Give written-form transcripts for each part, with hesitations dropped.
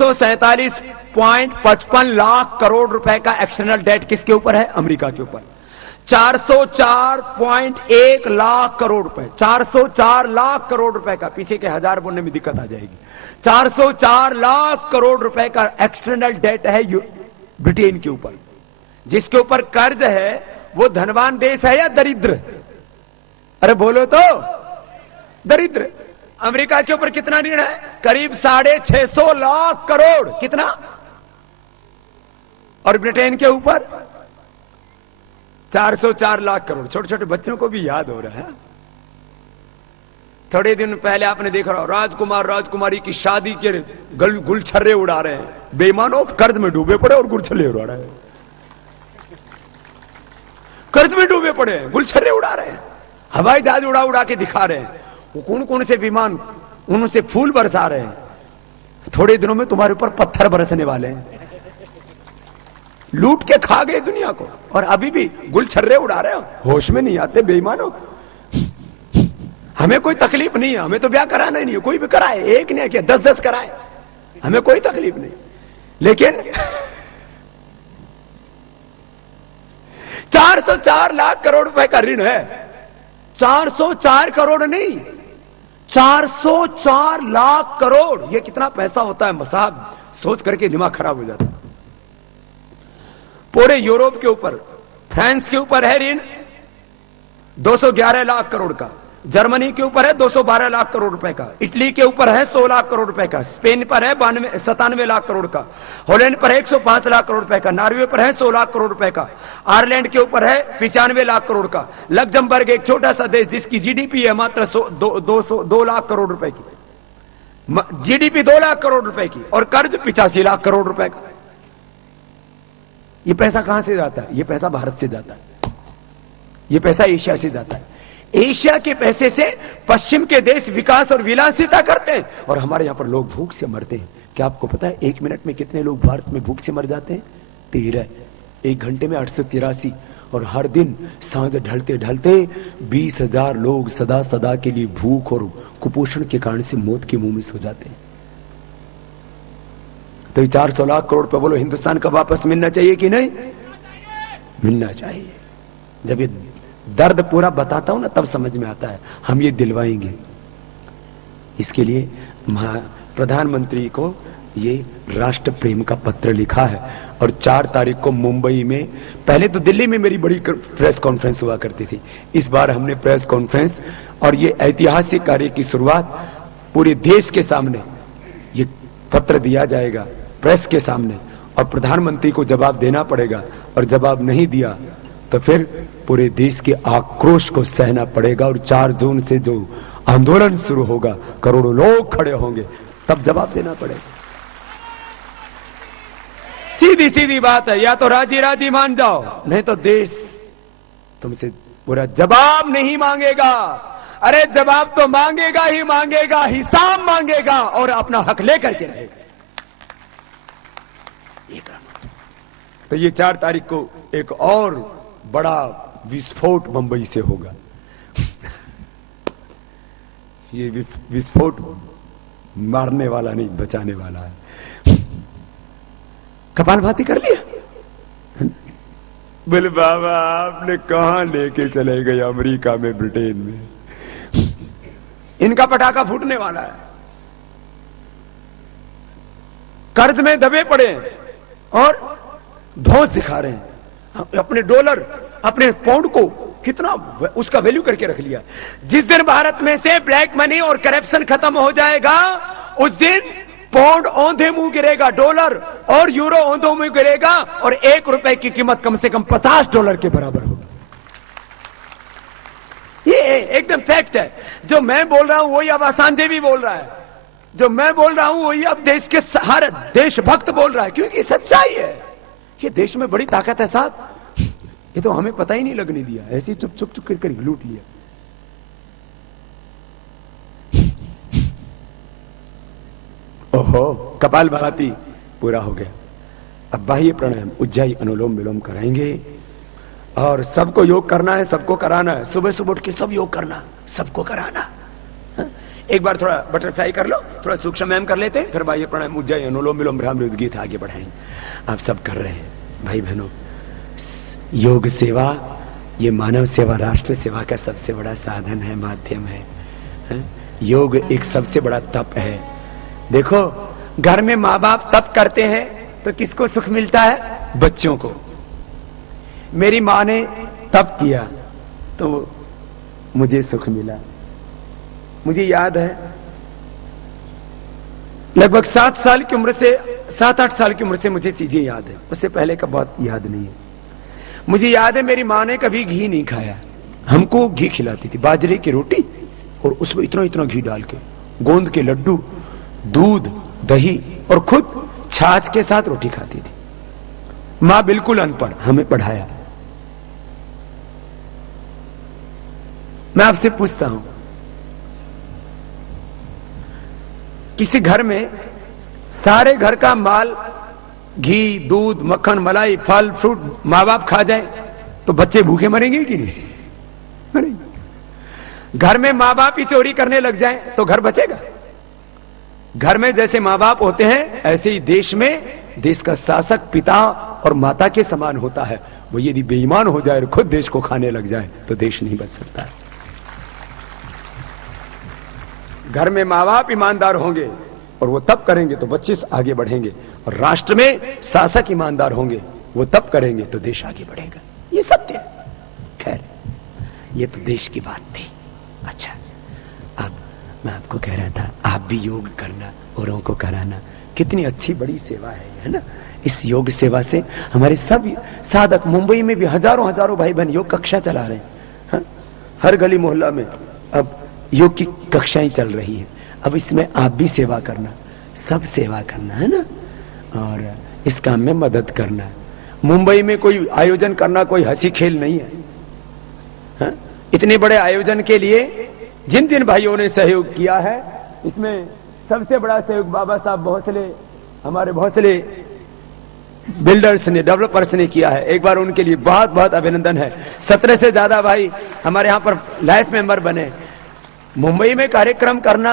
147.55 लाख करोड़ रुपए का external debt किसके ऊपर है? अमेरिका के ऊपर। 404.1 लाख करोड़ रुपए, 404 लाख करोड़ रुपए का, पीछे के हजार बोलने में दिक्कत आ जाएगी। 404 लाख करोड़ रुपए का एक्सटर्नल डेट है ब्रिटेन के ऊपर। जिसके ऊपर कर्ज है वो धनवान देश है या दरिद्र? अरे बोलो तो, दरिद्र। अमेरिका के ऊपर कितना ऋण है? करीब 650 लाख करोड़। कितना? और ब्रिटेन के ऊपर 404 लाख करोड़। छोटे छोटे बच्चों को भी याद हो रहा है। थोड़े दिन पहले आपने देखा राजकुमार राजकुमारी की शादी के गुलछर्रे उड़ा रहे हैं। बेईमानों, कर्ज में डूबे पड़े और गुलछर्रे उड़ा रहे हैं। कर्ज में डूबे पड़े हैं, गुलछर्रे उड़ा रहे हैं, हवाई जहाज उड़ा उड़ा के दिखा रहे हैं। वो कौन कौन से विमान, उनसे फूल बरसा रहे हैं। थोड़े दिनों में तुम्हारे ऊपर पत्थर बरसने वाले हैं। लूट के खा गए दुनिया को और अभी भी गुलछर्रे उड़ा रहे हो। होश में नहीं आते बेईमानों। हमें कोई तकलीफ नहीं है, हमें तो ब्याह कराना ही नहीं है। कोई भी कराए, एक नहीं किया 10-10 कराए, हमें कोई तकलीफ नहीं। लेकिन 404 लाख करोड़ रुपए का ऋण है। 404 करोड़ नहीं, 404 लाख करोड़। यह कितना पैसा होता है साहब, सोच करके दिमाग खराब हो जाता है। पूरे यूरोप के ऊपर, फ्रांस के ऊपर है ऋण 211 लाख करोड़ का, जर्मनी के ऊपर है 212 लाख करोड़ रुपए का, इटली के ऊपर है 100 लाख करोड़ रुपए का, स्पेन पर है 97 लाख करोड़ का, हॉलैंड पर है 105 लाख करोड़ रुपए का, नॉर्वे पर है 100 लाख करोड़ रुपए का, आयरलैंड के ऊपर है 95 लाख करोड़ का, लग्जमबर्ग एक छोटा सा देश जिसकी जीडीपी है मात्र 2 लाख करोड़ रुपए की, जीडीपी 2 लाख करोड़ रुपए की, और कर्ज 85 लाख करोड़ रुपए का। यह पैसा कहां से जाता है? यह पैसा भारत से जाता है, यह पैसा एशिया से जाता है। एशिया के पैसे से पश्चिम के देश विकास और विलासिता करते हैं और हमारे यहां पर लोग भूख से मरते हैं। क्या आपको पता है 1 मिनट में कितने लोग भारत में भूख से मर जाते हैं? 13। 1 घंटे में 883। और हर दिन सांझ ढलते ढलते 20,000 लोग सदा सदा के लिए भूख और कुपोषण के कारण से मौत के मुंह में सो जाते हैं। तो 400 लाख करोड़ रुपए बोलो हिंदुस्तान का वापस मिलना चाहिए कि नहीं? मिलना चाहिए। जब ये दर्द पूरा बताता हूं ना तब समझ में आता है। हम ये दिलवाएंगे। इसके लिए प्रधानमंत्री को ये राष्ट्र प्रेम का पत्र लिखा है और 4 तारीख को मुंबई में, पहले तो दिल्ली में मेरी बड़ी प्रेस कॉन्फ्रेंस हुआ करती थी, इस बार हमने प्रेस कॉन्फ्रेंस और ये ऐतिहासिक कार्य की शुरुआत पूरे देश के सामने ये पत्र दिया जाएगा, प्रेस के सामने, और प्रधानमंत्री को जवाब देना पड़ेगा। और जवाब नहीं दिया तो फिर पूरे देश के आक्रोश को सहना पड़ेगा और 4 जून से जो आंदोलन शुरू होगा, करोड़ों लोग खड़े होंगे, तब जवाब देना पड़ेगा। सीधी सीधी बात है, या तो राजी राजी मान जाओ, नहीं तो देश तुमसे पूरा जवाब नहीं मांगेगा। अरे जवाब तो मांगेगा ही मांगेगा, हिसाब मांगेगा और अपना हक लेकर के रहेगा। ये करना। तो ये 4 तारीख को एक और बड़ा विस्फोट मुंबई से होगा। ये विस्फोट मारने वाला नहीं, बचाने वाला है। कपालभाती कर लिया? बोले बाबा आपने कहां लेके चले गए? अमेरिका में, ब्रिटेन में। इनका पटाखा फूटने वाला है। कर्ज में दबे पड़े हैं और धौंस दिखा रहे हैं। अपने डॉलर, अपने पाउंड को कितना उसका वैल्यू करके रख लिया। जिस दिन भारत में से ब्लैक मनी और करप्शन खत्म हो जाएगा, उस दिन पाउंड औंधे मुंह गिरेगा, डॉलर और यूरो औंधे मुंह गिरेगा और 1 रुपए की कीमत कम से कम $50 के बराबर होगी। ये एकदम फैक्ट है। जो मैं बोल रहा हूं वही अब असांजे भी बोल रहा है, जो मैं बोल रहा हूं वही अब देश के हर देशभक्त बोल रहा है, क्योंकि सच्चाई है। ये देश में बड़ी ताकत है साहब, ये तो हमें पता ही नहीं लगने दिया, ऐसे चुप चुप चुप कर लूट लिया। ओहो, कपालभाति पूरा हो गया। अब बाह्य प्राणायाम, उज्जाई, अनुलोम विलोम कराएंगे और सबको योग करना है, सबको कराना है। सुबह सुबह उठ के सब योग करना, सबको कराना। एक बार थोड़ा बटरफ्लाई कर लो, थोड़ा सूक्ष्म व्यायाम कर लेते हैं, फिर बाह्य प्राणायाम, उज्जाई, अनुलोम विलोम, भ्रामरी उद्गीत आगे बढ़ाएंगे। आप सब कर रहे हैं भाई बहनों। योग सेवा ये मानव सेवा, राष्ट्र सेवा का सबसे बड़ा साधन है, माध्यम है। योग एक सबसे बड़ा तप है। देखो घर में माँ बाप तप करते हैं तो किसको सुख मिलता है? बच्चों को। मेरी माँ ने तप किया तो मुझे सुख मिला। मुझे याद है लगभग 7 साल की उम्र से, 7-8 साल की उम्र से मुझे चीजें याद है, उससे पहले का बहुत याद नहीं है। मुझे याद है मेरी माँ ने कभी घी नहीं खाया, हमको घी खिलाती थी, बाजरे की रोटी और उसमें इतना इतना घी डाल के, गोंद के लड्डू, दूध, दही और खुद छाछ के साथ रोटी खाती थी। मां बिल्कुल अनपढ़, हमें पढ़ाया। मैं आपसे पूछता हूं, किसी घर में सारे घर का माल, घी, दूध, मक्खन, मलाई, फल, फ्रूट मां बाप खा जाए तो बच्चे भूखे मरेंगे कि नहीं? मरेंगे। घर में मां बाप ही चोरी करने लग जाए तो घर बचेगा? घर में जैसे मां बाप होते हैं ऐसे ही देश में देश का शासक पिता और माता के समान होता है। वो यदि बेईमान हो जाए और खुद देश को खाने लग जाए तो देश नहीं बच सकता। घर में मां बाप ईमानदार होंगे और वो तब करेंगे तो बच्चे आगे बढ़ेंगे, और राष्ट्र में शासक ईमानदार होंगे, वो तब करेंगे तो देश आगे बढ़ेगा। ये सत्य है। खैर ये तो देश की बात थी। अच्छा, अब मैं आपको कह रहा था आप भी योग करना, औरों को कराना, कितनी अच्छी बड़ी सेवा है ना। इस योग सेवा से हमारे सब साधक, मुंबई में भी हजारों हजारों भाई बहन योग कक्षा चला रहे हैं। हर गली मोहल्ला में अब योग की कक्षाएं चल रही है। अब इसमें आप भी सेवा करना, सब सेवा करना है ना, और इस काम में मदद करना। मुंबई में कोई आयोजन करना कोई हंसी खेल नहीं है, हा? इतने बड़े आयोजन के लिए जिन जिन भाइयों ने सहयोग किया है, इसमें सबसे बड़ा सहयोग बाबा साहब भोसले, हमारे भोसले बिल्डर्स ने, डेवलपर्स ने किया है। एक बार उनके लिए बहुत बहुत अभिनंदन है। 17 से ज्यादा भाई हमारे यहां पर लाइफ मेंबर बने। मुंबई में कार्यक्रम करना,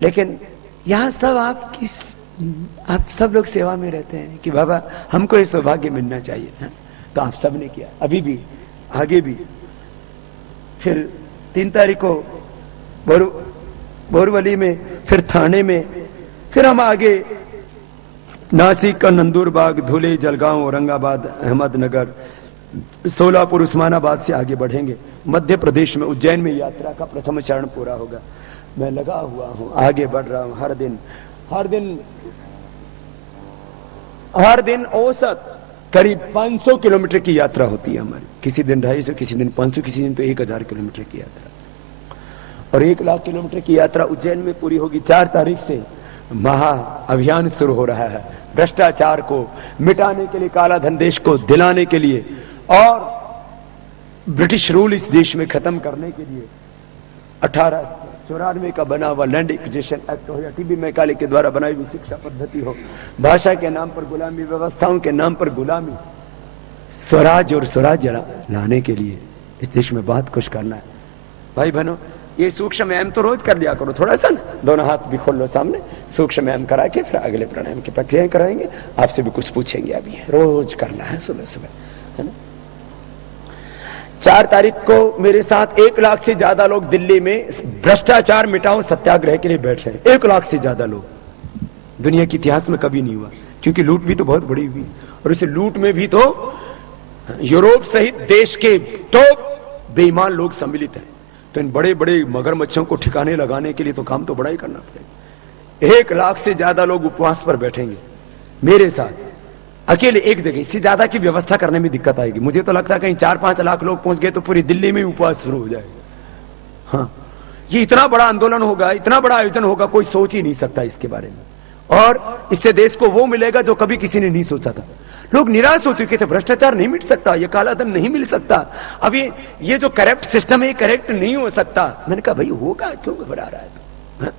लेकिन यहां सब आप सब लोग सेवा में रहते हैं कि बाबा हमको ये सौभाग्य मिलना चाहिए, है? तो आप सब ने किया, अभी भी, आगे भी। फिर 3 तारीख को बोरीवली में, फिर थाने में, फिर हम आगे नासिक का नंदुरबाग, धुले, जलगांव, औरंगाबाद, अहमदनगर, सोलापुर, उस्मानाबाद से आगे बढ़ेंगे। मध्य प्रदेश में उज्जैन में यात्रा का प्रथम चरण पूरा होगा। मैं लगा हुआ हूं, आगे बढ़ रहा हूं। हर दिन औसत करीब 500 किलोमीटर की यात्रा होती है हमारी। किसी दिन 250, किसी दिन 500, किसी दिन तो 1000 किलोमीटर की यात्रा, और 1 लाख किलोमीटर की यात्रा उज्जैन में पूरी होगी। 4 तारीख से महा अभियान शुरू हो रहा है, भ्रष्टाचार को मिटाने के लिए, काला धन देश को दिलाने के लिए, और ब्रिटिश रूल इस देश में खत्म करने के लिए 1894 का बना हुआ लैंड एक्विजिशन एक्ट हो या टीबी मैकाले के द्वारा बनाई हुई शिक्षा पद्धति हो, भाषा के नाम पर गुलामी, व्यवस्थाओं के नाम पर गुलामी, स्वराज और स्वराज लाने के लिए इस देश में बहुत कुछ करना है। भाई बहनों, ये सूक्ष्म व्यायाम तो रोज कर लिया करो, थोड़ा सा ना, दोनों हाथ भी खोल लो सामने, सूक्ष्म व्यायाम करा के फिर अगले प्राणायाम की प्रक्रियाएं कराएंगे। आपसे भी कुछ पूछेंगे, अभी रोज करना है सुबह सुबह, है ना। 4 तारीख को मेरे साथ 1 लाख से ज्यादा लोग दिल्ली में भ्रष्टाचार मिटाओ सत्याग्रह के लिए बैठे हैं। 1 लाख से ज्यादा लोग, दुनिया के इतिहास में कभी नहीं हुआ, क्योंकि लूट भी तो बहुत बड़ी हुई, और इस लूट में भी तो यूरोप सहित देश के टॉप बेईमान लोग सम्मिलित हैं। तो इन बड़े बड़े मगरमच्छों को ठिकाने लगाने के लिए तो काम तो बड़ा ही करना पड़ेगा। 1 लाख से ज्यादा लोग उपवास पर बैठेंगे मेरे साथ, अकेले एक जगह। इससे ज्यादा की व्यवस्था करने में दिक्कत आएगी। मुझे तो लगता है कहीं 4-5 लाख लोग पहुंच गए तो पूरी दिल्ली में उपवास शुरू हो जाएगा। हाँ, ये इतना बड़ा आंदोलन होगा, इतना बड़ा आयोजन होगा, कोई सोच ही नहीं सकता इसके बारे में। और इससे देश को वो मिलेगा जो कभी किसी ने नहीं सोचा था। लोग निराश हो चुके थे, भ्रष्टाचार नहीं मिट सकता, ये काला धन नहीं मिल सकता, अब ये जो करप्ट सिस्टम है ये करेक्ट नहीं हो सकता। मैंने कहा भाई होगा, क्यों घबरा रहा है तो?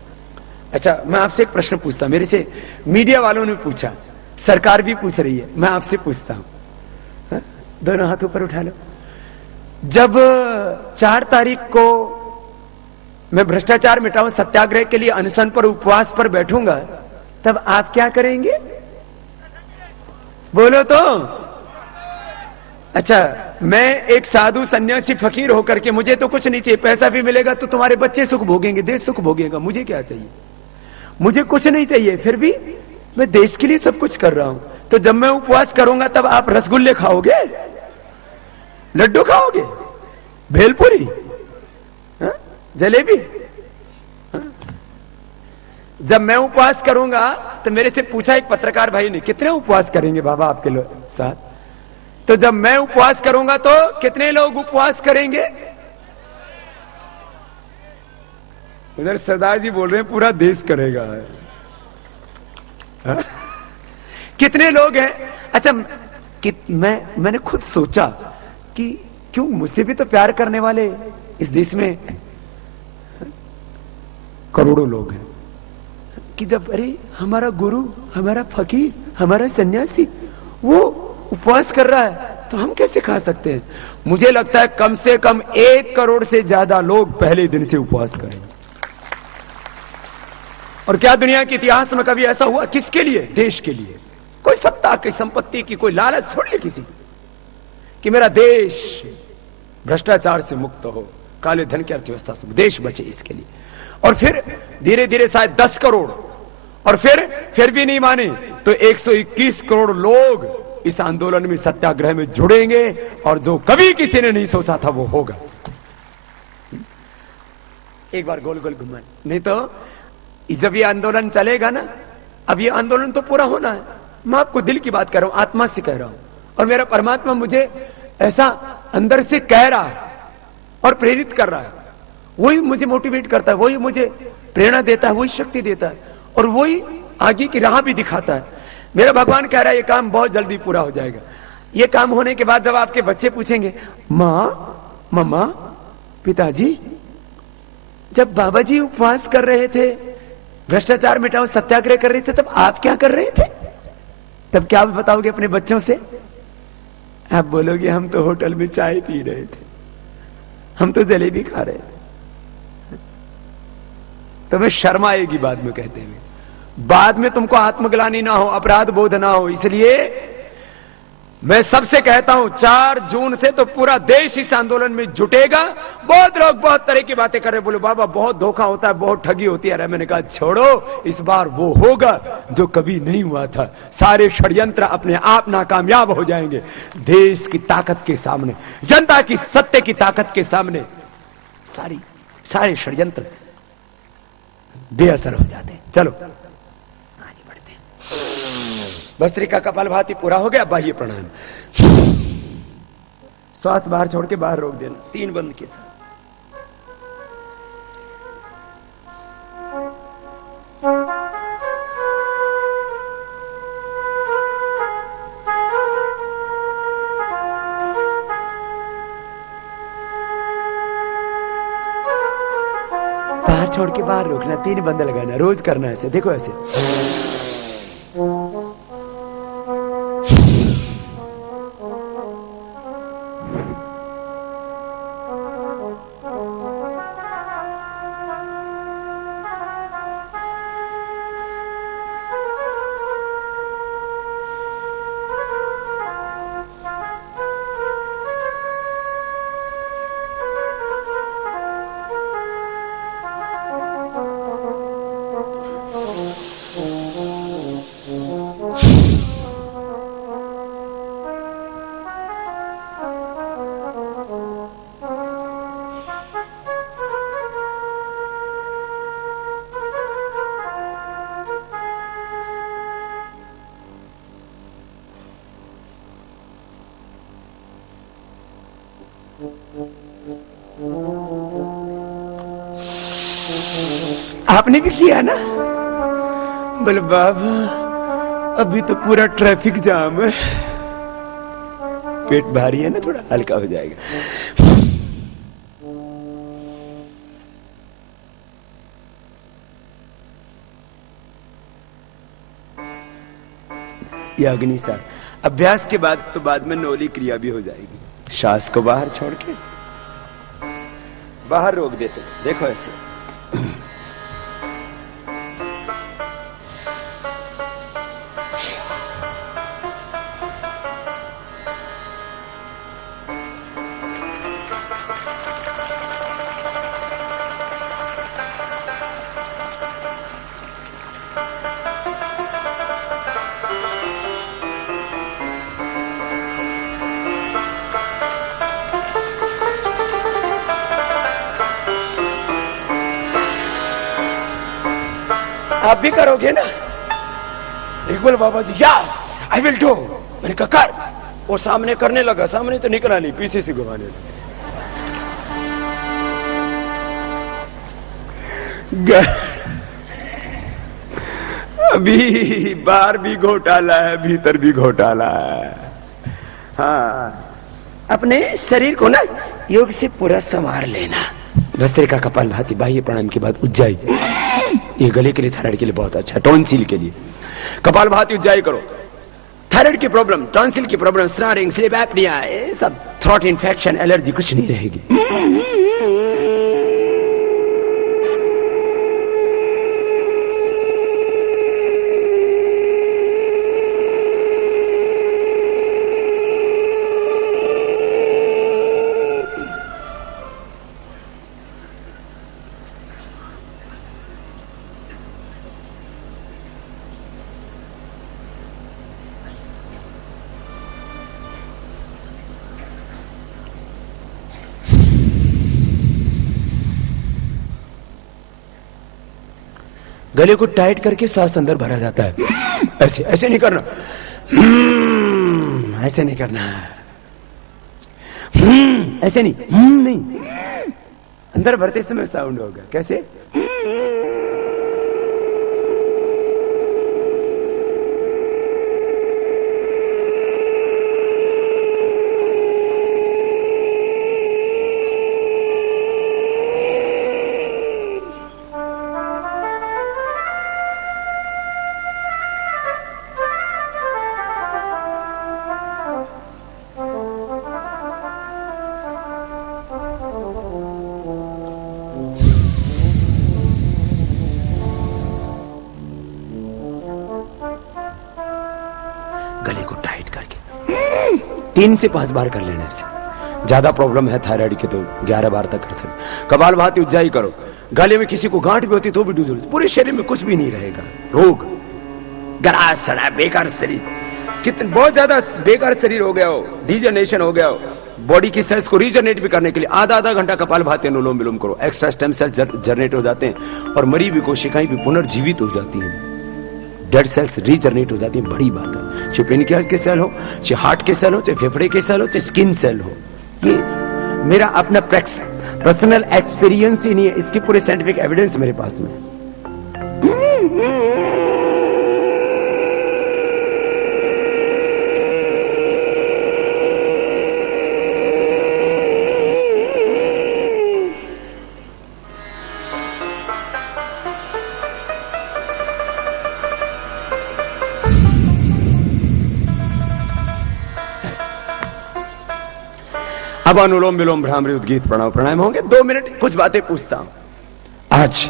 अच्छा, मैं आपसे एक प्रश्न पूछता, मेरे से मीडिया वालों ने पूछा, सरकार भी पूछ रही है, मैं आपसे पूछता हूं, दोनों हाथ ऊपर उठा लो। जब 4 तारीख को मैं भ्रष्टाचार मिटाऊं सत्याग्रह के लिए अनशन पर उपवास पर बैठूंगा, तब आप क्या करेंगे? बोलो तो। अच्छा, मैं एक साधु सन्यासी फकीर होकर के मुझे तो कुछ नहीं चाहिए, पैसा भी मिलेगा तो तुम्हारे बच्चे सुख भोगेंगे, देश सुख भोगेगा, मुझे क्या चाहिए? मुझे कुछ नहीं चाहिए, फिर भी मैं देश के लिए सब कुछ कर रहा हूं। तो जब मैं उपवास करूंगा तब आप रसगुल्ले खाओगे, लड्डू खाओगे, भेलपुरी, जलेबी? जब मैं उपवास करूंगा तो मेरे से पूछा एक पत्रकार भाई ने, कितने उपवास करेंगे बाबा आपके साथ? तो जब मैं उपवास करूंगा तो कितने लोग उपवास करेंगे? उधर सरदार जी बोल रहे हैं पूरा देश करेगा। कितने लोग हैं? अच्छा, मैंने खुद सोचा कि क्यों मुझसे भी तो प्यार करने वाले इस देश में करोड़ों लोग हैं, कि जब अरे हमारा गुरु, हमारा फकीर, हमारा सन्यासी वो उपवास कर रहा है तो हम कैसे खा सकते हैं? मुझे लगता है कम से कम 1 करोड़ से ज्यादा लोग पहले दिन से उपवास करेंगे। और क्या दुनिया के इतिहास में कभी ऐसा हुआ? किसके लिए? देश के लिए। कोई सत्ता की, संपत्ति की, कोई लालच छोड़ ले किसी कि मेरा देश भ्रष्टाचार से मुक्त हो, काले धन की अर्थव्यवस्था से देश बचे, इसके लिए। और फिर धीरे धीरे शायद 10 करोड़, और फिर भी नहीं माने तो 121 करोड़ लोग इस आंदोलन में, सत्याग्रह में जुड़ेंगे, और जो कभी किसी ने नहीं सोचा था वो होगा। एक बार गोल गोल घुमा, नहीं तो जब ये आंदोलन चलेगा ना, अब ये आंदोलन तो पूरा होना है। मैं आपको दिल की बात कर रहा हूं, आत्मा से कह रहा हूं, और मेरा परमात्मा मुझे ऐसा अंदर से कह रहा है और प्रेरित कर रहा है। वही मुझे मोटिवेट करता है, वही मुझे प्रेरणा देता है, वही शक्ति देता है, और वही आगे की राह भी दिखाता है। मेरा भगवान कह रहा है ये काम बहुत जल्दी पूरा हो जाएगा। ये काम होने के बाद जब आपके बच्चे पूछेंगे, मां, मम्मा, पिताजी, जब बाबा जी उपवास कर रहे थे, भ्रष्टाचार मिटाओ सत्याग्रह कर रहे थे, तब आप क्या कर रहे थे? तब क्या आप बताओगे अपने बच्चों से? आप बोलोगे हम तो होटल में चाय पी रहे थे, हम तो जलेबी खा रहे थे। तो मैं शर्म आएगी बाद में कहते हुए, बाद में तुमको आत्मग्लानि ना हो, अपराध बोध ना हो। इसलिए मैं सबसे कहता हूं 4 जून से तो पूरा देश इस आंदोलन में जुटेगा। बहुत लोग बहुत तरह की बातें कर रहे, बोले बाबा बहुत धोखा होता है, बहुत ठगी होती है। मैंने कहा छोड़ो, इस बार वो होगा जो कभी नहीं हुआ था। सारे षड्यंत्र अपने आप नाकामयाब हो जाएंगे। देश की ताकत के सामने, जनता की सत्य की ताकत के सामने सारे षड्यंत्र बेअसर हो जाते हैं। चलो आगे बढ़ते हैं। भस्त्रिका कपालभाति पूरा हो गया। बाह्य प्राणायाम, श्वास बाहर छोड़ के बाहर रोक देना, 3 बंद के साथ। बाहर छोड़ के बाहर रोकना, 3 बंद लगाना, रोज करना ऐसे। देखो ऐसे, आपने भी किया ना? बोले बाबा अभी तो पूरा ट्रैफिक जाम है। पेट भारी है ना, थोड़ा हल्का हो जाएगा। यह अग्नि सांस अभ्यास के बाद तो बाद में नौली क्रिया भी हो जाएगी। श्वास को बाहर छोड़ के बाहर रोक देते, देखो ऐसे। आप भी करोगे ना? इकबाल बाबा जी, यस आई विल डू। मैंने कहा कर। वो सामने करने लगा, सामने तो निकला नहीं, पीछे से घुमाने लगा। अभी बाहर भी घोटाला है, भीतर भी घोटाला है। हाँ, अपने शरीर को ना योग से पूरा संवार लेना। भस्त्रिका, कपालभाति, बाह्य प्राणायाम के बाद उज्जाई, ये गले के लिए, थायराइड के लिए बहुत अच्छा, टॉन्सिल के लिए कपालभाति उज्जाई करो। थायराइड की प्रॉब्लम, टॉन्सिल की प्रॉब्लम, स्नोरिंग, स्लीप एपनिया, ये सब, थ्रोट इन्फेक्शन, एलर्जी कुछ नहीं रहेगी। गले को टाइट करके सांस अंदर भरा जाता है। ऐसे ऐसे नहीं करना, ऐसे नहीं करना, ऐसे नहीं, नहीं, अंदर भरते समय साउंड होगा। कैसे? गले को टाइट करके 3 से 5 बार कर लेने से। ज्यादा प्रॉब्लम है थायराइड के तो 11 बार तक कर सकते। कपालभाति उज्जाई करो। गले में किसी को गांठ भी होती तो भी डूजो, पूरे शरीर में कुछ भी नहीं रहेगा। रोग, गराज, सड़ा, बेकार शरीर, कितने बहुत ज्यादा बेकार शरीर हो गया हो, डिजनरेशन हो गया हो, बॉडी की सेल्स को रीजनरेट भी करने के लिए आधा घंटा कपालभाति अनुलोम विलोम करो। एक्स्ट्रा स्टेम सेल्स जनरेट हो जाते हैं और मरी हुई कोशिकाएं भी पुनर्जीवित हो जाती हैं। डेड सेल्स रीजनरेट हो जाती है, बड़ी बात है। चाहे पेनक्रियास के सेल हो, चाहे हार्ट के सेल हो, चाहे फेफड़े के सेल हो, चाहे स्किन सेल हो। ये मेरा अपना पर्सनल एक्सपीरियंस ही नहीं है, इसकी पूरे साइंटिफिक एविडेंस मेरे पास में। अब अनुलोम विलोम भ्रामरी उद्गीत प्राणायाम होंगे। 2 मिनट कुछ बातें पूछता हूं। आज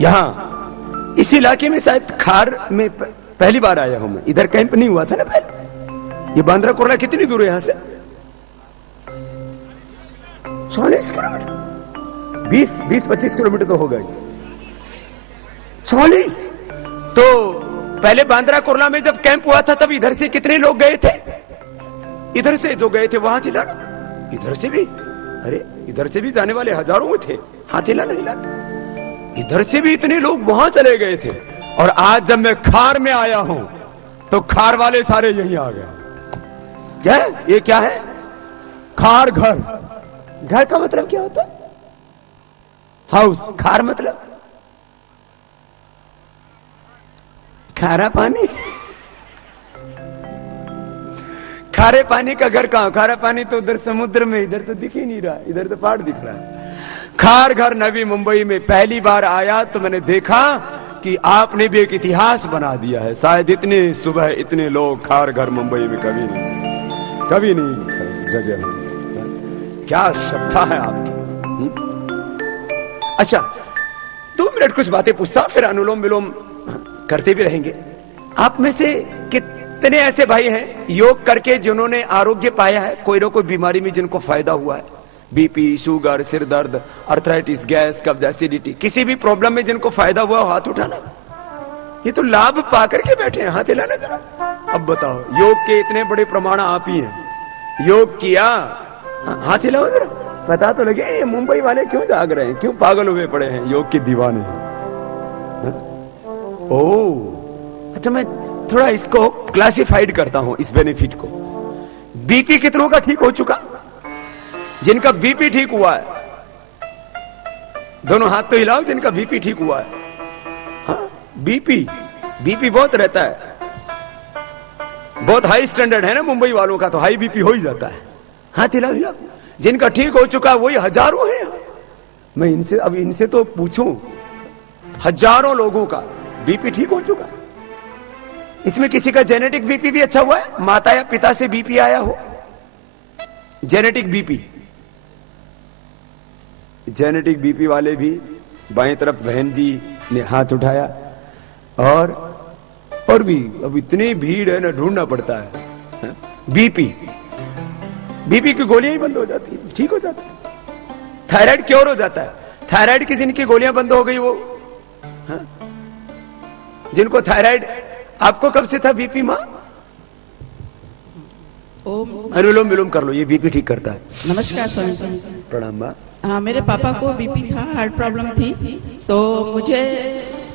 यहां इस इलाके में शायद खार में पहली बार आया हूं मैं। इधर कैंप नहीं हुआ था ना पहले। ये बांद्रा कुर्ला कितनी दूर है यहां से? 40 किलोमीटर, 20-25 किलोमीटर तो हो गए। 40 तो पहले बांद्रा कुर्ला में जब कैंप हुआ था तब इधर से कितने लोग गए थे? इधर से जो गए थे वहां हिलाना, इधर से भी, अरे इधर से भी जाने वाले हजारों में थे, हाथ हिलाना हिलाना। इधर से भी इतने लोग वहां चले गए थे। और आज जब मैं खार में आया हूं तो खार वाले सारे यहीं आ गए। क्या है ये? क्या है खार? घर। घर का मतलब क्या होता है? हाउस। खार मतलब खारा पानी। खारे पानी का घर कहां? खारा पानी तो उधर समुद्र में, इधर तो दिख ही नहीं रहा, इधर तो पहाड़ दिख रहा है। खार घर नवी मुंबई में पहली बार आया तो मैंने देखा कि आपने भी एक इतिहास बना दिया है। शायद इतने सुबह इतने लोग खार घर मुंबई में कभी नहीं जगह में। क्या श्रद्धा है आपकी। अच्छा 2 मिनट कुछ बातें पूछता, फिर अनुलोम विलोम करते भी रहेंगे। आप में से कितने ऐसे भाई हैं योग करके जिन्होंने आरोग्य पाया है? कोई ना कोई बीमारी में जिनको फायदा हुआ है? बीपी, शुगर, सिर दर्द, अर्थराइटिस, गैस, कब्ज, एसिडिटी, किसी भी प्रॉब्लम में जिनको फायदा हुआ हो हाथ उठाना। ये तो लाभ पा करके बैठे हैं, हाथ हिलाना जरा। अब बताओ, योग के इतने बड़े प्रमाण आप ही हैं, योग किया, हाथ हिलाओ जरा, पता तो लगे ये मुंबई वाले क्यों जाग रहे हैं, क्यों पागल हुए पड़े हैं, योग के दीवाने। ओह, अच्छा मैं थोड़ा इसको क्लासिफाइड करता हूं, इस बेनिफिट को। बीपी कितनों का ठीक हो चुका? जिनका बीपी ठीक हुआ है, दोनों हाथ तो हिलाओ जिनका बीपी ठीक हुआ है। हाँ, बीपी बहुत रहता है, बहुत हाई स्टैंडर्ड है ना मुंबई वालों का, तो हाई बीपी हो ही जाता है। हाथ हिलाओ हिलाओ, जिनका ठीक हो चुका है वही हजारों है। मैं इनसे तो पूछूं, हजारों लोगों का बीपी ठीक हो चुका। इसमें किसी का जेनेटिक बीपी भी अच्छा हुआ है, माता या पिता से बीपी आया हो, जेनेटिक बीपी वाले भी। बाएं तरफ बहन जी ने हाथ उठाया, और भी अब इतनी भीड़ है ना, ढूंढना पड़ता है। बीपी की गोलियां ही बंद हो जाती है, ठीक हो जाता है। थायराइड क्योर हो जाता है, थायराइड की जिनकी गोलियां बंद हो गई वो, जिनको थायराइड, आपको कब से था बीपी मां? अनुलोम विलोम कर लो, ये बीपी ठीक करता है। नमस्कार स्वामी जी। प्रणाम मां। हाँ, मेरे पापा को बीपी था, हार्ट प्रॉब्लम थी, तो मुझे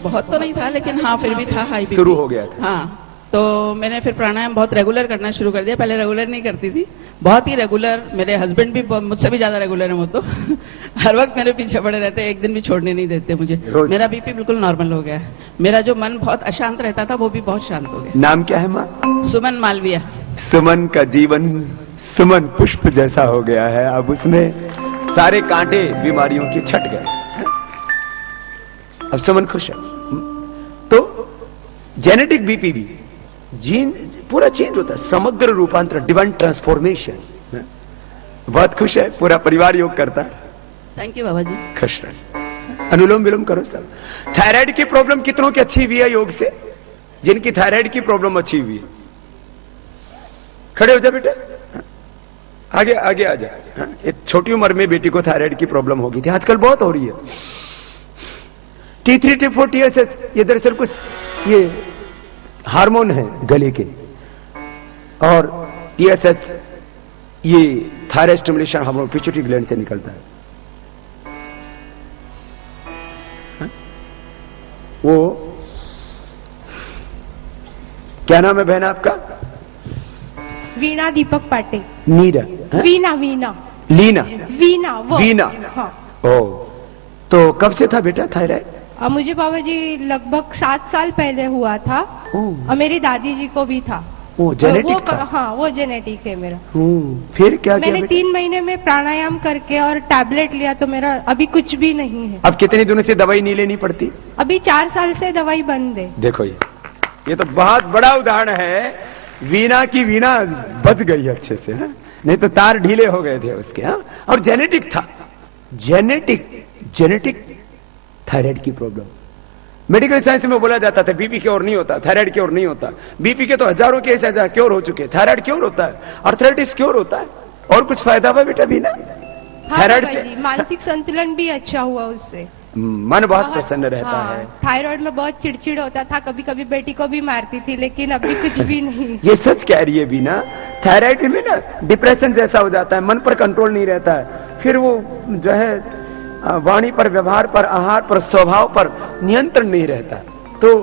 बहुत तो नहीं था, लेकिन हाँ फिर भी था हाई बीपी। शुरू हो गया था। हाँ, तो मैंने फिर प्राणायाम बहुत रेगुलर करना शुरू कर दिया। पहले रेगुलर नहीं करती थी, बहुत ही रेगुलर। मेरे हस्बैंड भी मुझसे भी ज्यादा रेगुलर है वो तो हर वक्त मेरे पीछे पड़े रहते, एक दिन भी छोड़ने नहीं देते मुझे। मेरा बीपी बिल्कुल नॉर्मल हो गया है। मेरा जो मन बहुत अशांत रहता था वो भी बहुत शांत हो गया। नाम क्या है माँ? सुमन मालविया। सुमन का जीवन सुमन पुष्प जैसा हो गया है, अब उसमें सारे कांटे बीमारियों के छट गए, अब सुमन खुश है। तो जेनेटिक बीपी भी जीन पूरा चेंज होता है, समग्र रूपांतरण, डिवाइन ट्रांसफॉर्मेशन। बहुत खुश है, पूरा परिवार योग करता है। थैंक यू बाबा जी। खुश रहे। अनुलोम विलोम करो सब। थायराइड की प्रॉब्लम कितनों की अच्छी हुई है योग से? जिनकी थायराइड की प्रॉब्लम अच्छी हुई है खड़े हो जा बेटे, आगे आगे आ जा। एक छोटी उम्र में बेटी को थायराइड की प्रॉब्लम हो गई थी, आजकल बहुत हो रही है। T3 T4 TSH, ये दरअसल कुछ ये हार्मोन है गले के, और TSH ये thyroid stimulation hormone pituitary gland से निकलता है। वो क्या नाम है बहन आपका? वीणा दीपक पाटे। नीरा? वीणा लीना? वीणा। हाँ। ओ, तो कब से था बेटा थायराइड? मुझे बाबा जी लगभग 7 साल पहले हुआ था, और मेरी दादी जी को भी था। वो जेनेटिक था? हाँ, वो जेनेटिक है मेरा। फिर क्या मैंने 3 महीने में प्राणायाम करके और टैबलेट लिया, तो मेरा अभी कुछ भी नहीं है। अब कितने दिनों से दवाई नहीं लेनी पड़ती? अभी 4 साल से दवाई बंद है। देखो ये तो बहुत बड़ा उदाहरण है। वीणा की वीणा बच गई अच्छे से, है? नहीं तो तार ढीले हो गए थे उसके। और जेनेटिक था, जेनेटिक थायराइड की प्रॉब्लम। मेडिकल साइंस में बोला जाता था बीपी क्योर नहीं होता, थायराइड क्योर नहीं होता। बीपी के तो हजारों केस ऐसा क्योर हो चुके, थायराइड क्योर होता है, अर्थराइटिस क्योर होता है। और कुछ फायदा हुआ बेटा वीणा थायराइड से? मानसिक संतुलन भी अच्छा हुआ उससे, मन बहुत प्रसन्न रहता है। थायराइड में बहुत चिड़चिड़ होता था, कभी कभी बेटी को भी मारती थी, लेकिन अभी कुछ भी नहीं। ये सच कह रही है बीना। थायराइड में ना डिप्रेशन जैसा हो जाता है, मन पर कंट्रोल नहीं रहता है, फिर वो जो है वाणी पर, व्यवहार पर, आहार पर, स्वभाव पर नियंत्रण नहीं रहता। तो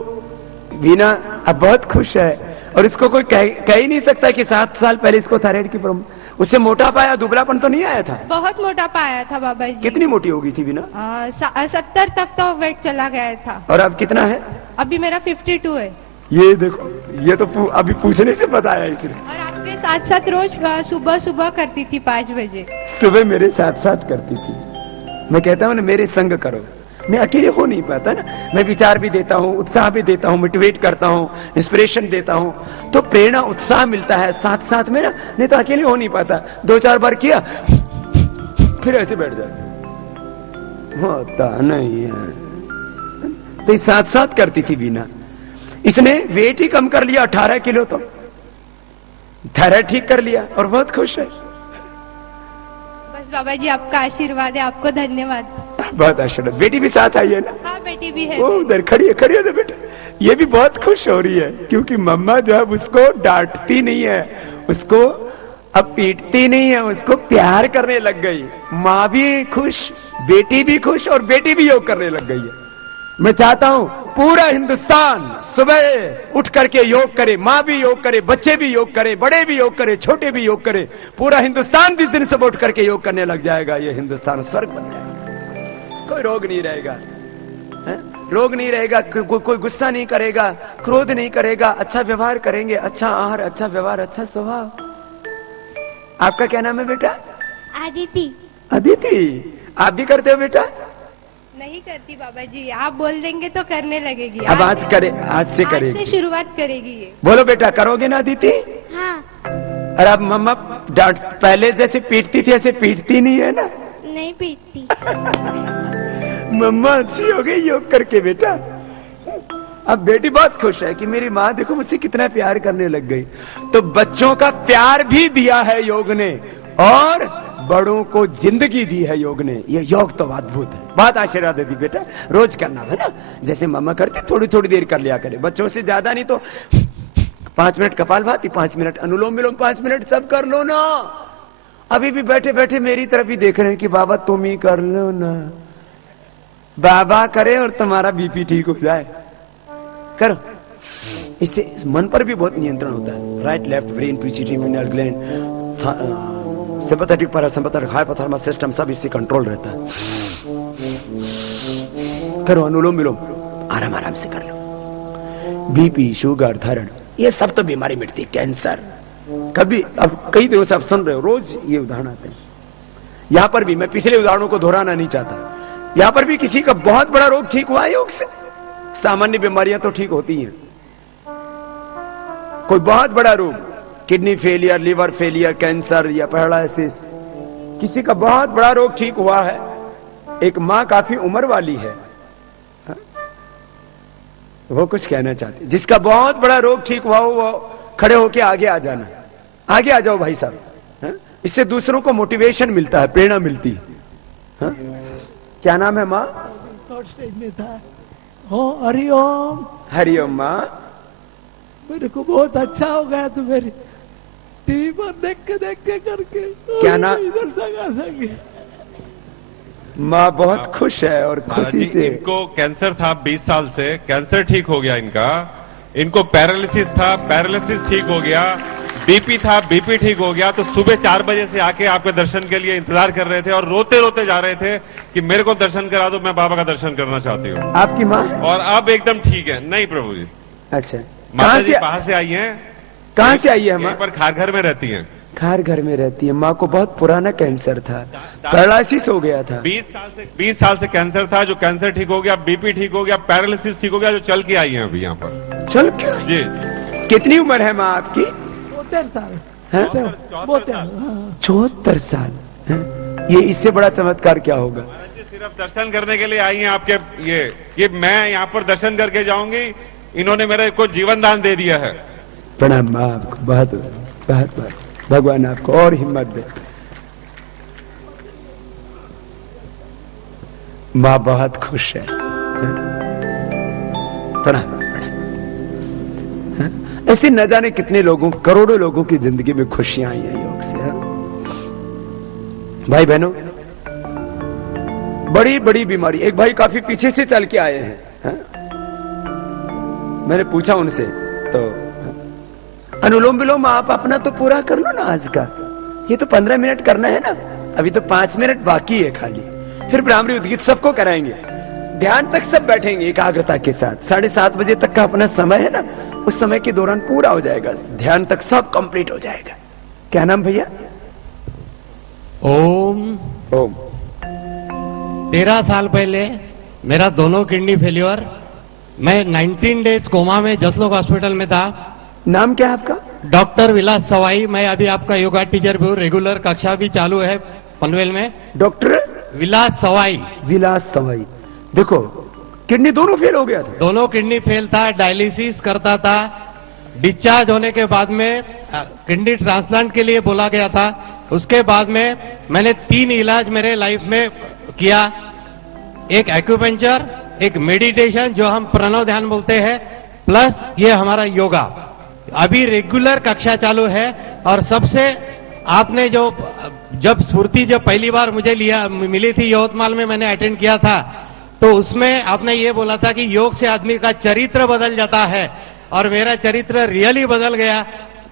बीना अब बहुत खुश है, और इसको कोई कह ही नहीं सकता कि 7 साल पहले इसको थायराइड की प्रॉब्लम। उससे मोटापा या दुबलापन तो नहीं आया था? बहुत मोटापा आया था बाबा जी। कितनी मोटी हो गई थी बीना? 70 तक तो वेट चला गया था। और अब कितना है? अभी मेरा 52 है। ये देखो, ये तो अभी पूछने से बताया इसने। और आपके साथ साथ रोज सुबह करती थी 5 बजे। सुबह मेरे साथ साथ करती थी। मैं कहता हूं ना, मेरे संग करो। मैं अकेले हो नहीं पाता ना, मैं विचार भी देता हूं, उत्साह भी देता हूं, मोटिवेट करता हूं, इंस्पिरेशन देता हूं, तो प्रेरणा उत्साह मिलता है साथ साथ में ना, नहीं तो अकेले हो नहीं पाता। 2-4 बार किया फिर ऐसे बैठ जाता, होता नहीं है। तो साथ साथ करती थी बीना। इसने वेट ही कम कर लिया, 18 किलो, तो थायराइड ठीक कर लिया और बहुत खुश है। बाबा जी आपका आशीर्वाद है, आपको धन्यवाद। बहुत आशीर्वाद। बेटी भी साथ आई है ना? हाँ, बेटी भी है। वो उधर खड़ी है ना बेटा। ये भी बहुत खुश हो रही है, क्योंकि मम्मा जो है उसको डांटती नहीं है, उसको अब पीटती नहीं है, उसको प्यार करने लग गई। माँ भी खुश, बेटी भी खुश, और बेटी भी योग करने लग गई है। मैं चाहता हूं पूरा हिंदुस्तान सुबह उठ करके योग करे, मां भी योग करे, बच्चे भी योग करे, बड़े भी योग करे, छोटे भी योग करे। पूरा हिंदुस्तान जिस दिन सुबह उठ करके योग करने लग जाएगा, ये हिंदुस्तान स्वर्ग बन जाएगा। कोई रोग नहीं रहेगा, है? रोग नहीं रहेगा, कोई गुस्सा नहीं करेगा, क्रोध नहीं करेगा, अच्छा व्यवहार करेंगे, अच्छा आहार, अच्छा व्यवहार, अच्छा स्वभाव। आपका क्या नाम है बेटा? आदिति। अदिति, आप भी करते हो बेटा? नहीं करती बाबा जी, आप बोल देंगे तो करने लगेगी। अब आज करे, आज से आज करेगी। से शुरुआत करेगी ये। बोलो बेटा, करोगे ना अदिति? हाँ। और अब मम्मा डांट पहले जैसे पीटती थी ऐसे पीटती नहीं है ना? नहीं पीटती। मम्मा अच्छी हो गई योग करके बेटा। अब बेटी बहुत खुश है कि मेरी माँ देखो मुझसे कितना प्यार करने लग गई। तो बच्चों का प्यार भी दिया है योग ने, और बड़ों को जिंदगी दी है योग ने। ये योग तो अद्भुत है, बहुत आशीर्वाद देती बेटा। रोज करना है ना, जैसे मम्मा करती थोड़ी थोड़ी देर कर लिया करे, बच्चों से ज्यादा नहीं तो 5 मिनट कपालभाति, 5 मिनट अनुलोम विलोम, 5 मिनट सब कर लो ना। अभी भी बैठे बैठे मेरी तरफ ही देख रहे हैं कि बाबा तुम ही कर लो ना। बाबा करे और तुम्हारा बीपी ठीक हो जाए, करो। इससे मन पर भी बहुत नियंत्रण होता है। Right left brain, PCT, mineral gland, sympathetic parasympathetic hypothalamus system सब इससे कंट्रोल रहता है। करो अनुलोम विलोम, आराम आराम से कर लो। बीपी, शुगर, थायराइड, ये सब तो बीमारी मिटती। कैंसर कभी, अब कई दिनों से आप सुन रहे हो, रोज ये उदाहरण आते हैं। यहां पर भी मैं पिछले उदाहरणों को दोहराना नहीं चाहता। यहां पर भी किसी का बहुत बड़ा रोग ठीक हुआ है योग से। सामान्य बीमारियां तो ठीक होती हैं, कोई बहुत बड़ा रोग, kidney failure, liver failure, cancer या पैरालिसिस, किसी का बहुत बड़ा रोग ठीक हुआ है। एक मां काफी उम्र वाली है, वो कुछ कहना चाहती, जिसका बहुत बड़ा रोग ठीक हुआ हो वो खड़े होके आगे आ जाना। आगे आ जाओ भाई साहब, इससे दूसरों को मोटिवेशन मिलता है, प्रेरणा मिलती है। क्या नाम है मां? थर्ड स्टेज में था। हो हरिओम। हरिओम मां। मेरे को बहुत अच्छा हो गया तो मेरी टीवी पर देख के करके क्या नाम? इधर सगा सके। माँ बहुत खुश है और खुशी से। इनको कैंसर था 20 साल से, कैंसर ठीक हो गया इनका। इनको पैरालिसिस था, पैरालिसिस ठीक हो गया। बीपी था, बीपी ठीक हो गया। तो सुबह 4 बजे से आके आपके दर्शन के लिए इंतजार कर रहे थे और रोते रोते जा रहे थे कि मेरे को दर्शन करा दो, मैं बाबा का दर्शन करना चाहती हूँ। आपकी माँ? और अब एकदम ठीक है। नहीं प्रभु जी। अच्छा, माता जी बाहर से आई हैं। कहाँ से आई है माँ? पर खार घर में रहती हैं। खार घर में रहती है। माँ को बहुत पुराना कैंसर था, पैरालिसिस हो गया था। 20 साल से कैंसर था, जो कैंसर ठीक हो गया, बीपी ठीक हो गया, पैरालिसिस ठीक हो गया, जो चल के आई हैं अभी यहाँ पर। चल के? जी। कितनी उम्र है माँ आपकी? 72 साल। 74 साल। ये इससे बड़ा चमत्कार क्या होगा? सिर्फ दर्शन करने के लिए आई हैं आपके, ये मैं यहाँ पर दर्शन करके जाऊंगी, इन्होंने मेरे को जीवन दान दे दिया है। प्रणाम माँ आपको, बहुत बहुत बहुत। भगवान आपको और हिम्मत दे। माँ बहुत खुश है। प्रणाम। ऐसे न जाने कितने लोगों, करोड़ों लोगों की जिंदगी में खुशियां आई हैं योग से। भाई बहनों, बड़ी बड़ी बीमारी, एक भाई काफी पीछे से चल के आए हैं। मैंने पूछा उनसे, तो अनुलोम विलोम आप अपना तो पूरा कर लो ना आज का, ये तो 15 मिनट करना है ना, अभी तो 5 मिनट बाकी है खाली, फिर ब्राह्मणी उद्गीत सबको कराएंगे, ध्यान तक सब बैठेंगे एकाग्रता के साथ। 7:30 बजे तक का अपना समय है ना, उस समय के दौरान पूरा हो जाएगा, ध्यान तक सब कंप्लीट हो जाएगा। क्या नाम भैया? ओम। ओम। 13 साल पहले मेरा दोनों किडनी फेल्योर, मैं 19 डेज कोमा में जसलोक हॉस्पिटल में था। नाम क्या है आपका? डॉक्टर विलास सवाई। मैं अभी आपका योगा टीचर भी हूँ, रेगुलर कक्षा भी चालू है पनवेल में। डॉक्टर विलास सवाई। विलास सवाई। देखो किडनी दोनों फेल हो गया था। दोनों किडनी फेल था, डायलिसिस करता था। डिस्चार्ज होने के बाद में किडनी ट्रांसप्लांट के लिए बोला गया था। उसके बाद में मैंने 3 इलाज मेरे लाइफ में किया, एक एक्यूपंक्चर, एक मेडिटेशन जो हम प्रणव ध्यान बोलते हैं, प्लस ये हमारा योगा। अभी रेगुलर कक्षा चालू है। और सबसे आपने जब स्फूर्ति जब पहली बार मुझे मिली थी यवतमाल में, मैंने अटेंड किया था, तो उसमें आपने ये बोला था कि योग से आदमी का चरित्र बदल जाता है, और मेरा चरित्र रियली बदल गया।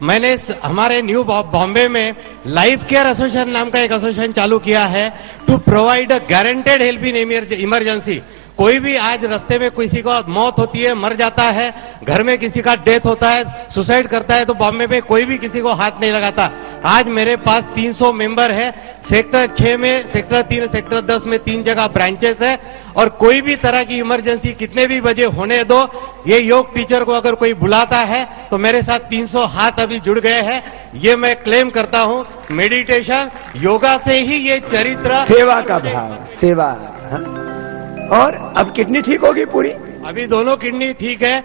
मैंने हमारे न्यू बॉम्बे में लाइफ केयर एसोसिएशन नाम का एक एसोसिएशन चालू किया है to provide a guaranteed help in emergency. कोई भी आज रास्ते में किसी को मौत होती है, मर जाता है, घर में किसी का डेथ होता है, सुसाइड करता है, तो बॉम्बे में कोई भी किसी को हाथ नहीं लगाता। आज मेरे पास 300 मेंबर है, सेक्टर 6 में, सेक्टर 3, सेक्टर 10 में 3 जगह ब्रांचेस है, और कोई भी तरह की इमरजेंसी कितने भी बजे होने दो, ये योग टीचर को अगर कोई बुलाता है तो मेरे साथ 300 हाथ अभी जुड़ गए हैं। ये मैं क्लेम करता हूं, मेडिटेशन योगा से ही ये चरित्र, सेवा का भाव, सेवा। हाँ? और अब किडनी ठीक होगी पूरी? अभी दोनों किडनी ठीक है,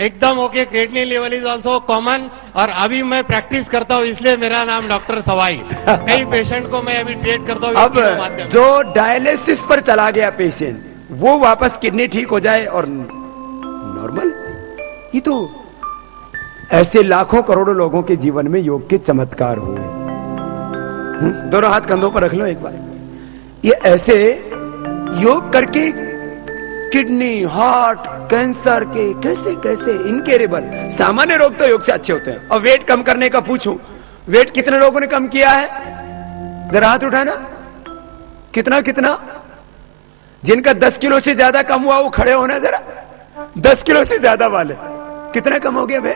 एकदम okay, kidney level is also common. और अभी मैं प्रैक्टिस करता हूँ, इसलिए मेरा नाम डॉक्टर सवाई। कई पेशेंट को मैं अभी ट्रीट करता हूँ। अब जो डायलिसिस पर चला गया पेशेंट, वो वापस किडनी ठीक हो जाए और नॉर्मल, ये तो ऐसे लाखों करोड़ों लोगों के जीवन में योग के चमत्कार हुए। दोनों हाथ कंधों पर रख लो एक बार। ये ऐसे योग करके किडनी, हार्ट, कैंसर के कैसे कैसे इनकेरेबल सामान्य रोग तो योग से अच्छे होते हैं। और वेट कम करने का पूछूं, वेट कितने लोगों ने कम किया है? जरा हाथ उठाना। कितना कितना? जिनका 10 किलो से ज्यादा कम हुआ वो खड़े होना जरा। 10 किलो से ज्यादा वाले कितना कम हो गया भाई?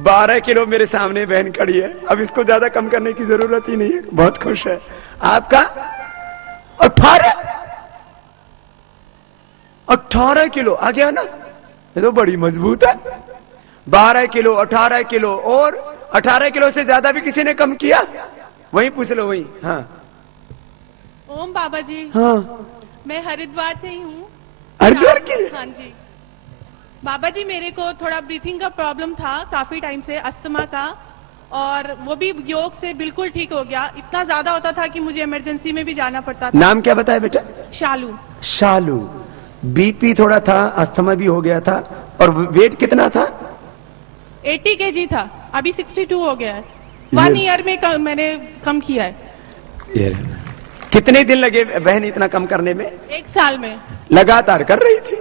12 किलो मेरे सामने बहन खड़ी है। अब इसको ज्यादा कम करने की जरूरत ही नहीं है, बहुत खुश है। आपका 18 किलो आ गया ना, ये तो बड़ी मजबूत है। 12 किलो, 18 किलो, और 18 किलो से ज्यादा भी किसी ने कम किया? वहीं पूछ लो, वहीं। हाँ ओम बाबा जी। हाँ, मैं हरिद्वार से ही हूँ। हरिद्वार की? हाँ जी बाबा जी, मेरे को थोड़ा ब्रीथिंग का प्रॉब्लम था काफी टाइम से, अस्थमा का, और वो भी योग से बिल्कुल ठीक हो गया। इतना ज्यादा होता था कि मुझे इमरजेंसी में भी जाना पड़ता था। नाम क्या बताया बेटा? शालू। शालू। बीपी थोड़ा था, अस्थमा भी हो गया था, और वेट कितना था? 80 kg था, अभी 62 हो गया है। 1 ईयर में मैंने कम किया है। कितने दिन लगे बहन इतना कम करने में? 1 साल में। लगातार कर रही थी,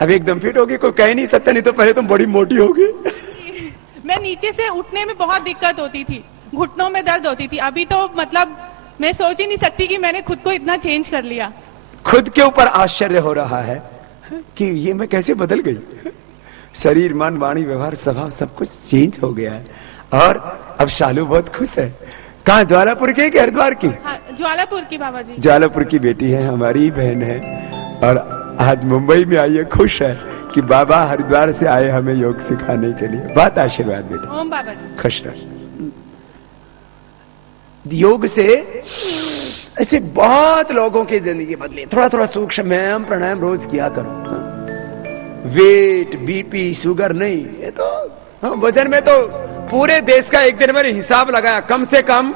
अब एकदम फिट होगी, कोई कह नहीं सकता, नहीं तो पहले तुम बड़ी मोटी होगी। मैं नीचे से उठने में बहुत दिक्कत होती थी, घुटनों में दर्द होती थी। अभी तो मतलब मैं सोच ही नहीं सकती कि मैंने खुद को इतना चेंज कर लिया। खुद के ऊपर आश्चर्य हो रहा है कि ये मैं कैसे बदल गई। शरीर, मन, वाणी, व्यवहार, स्वभाव सब कुछ चेंज हो गया है। और अब शालू बहुत खुश है। कहाँ, ज्वालापुर की कि हरिद्वार की? हाँ, ज्वालापुर की बाबा जी। ज्वालापुर की बेटी है, हमारी बहन है, और आज मुंबई में आई है, खुश है कि बाबा हरिद्वार से आए हमें योग सिखाने के लिए। बहुत आशीर्वाद बेटा, ओम बाबा जी। खुश रह। योग से ऐसे बहुत लोगों की जिंदगी बदली। थोड़ा थोड़ा सूक्ष्म व्यायाम, प्राणायाम रोज किया करो। वेट, बीपी, शुगर नहीं, ये तो वजन में तो पूरे देश का एक दिन मैंने हिसाब लगाया, कम से कम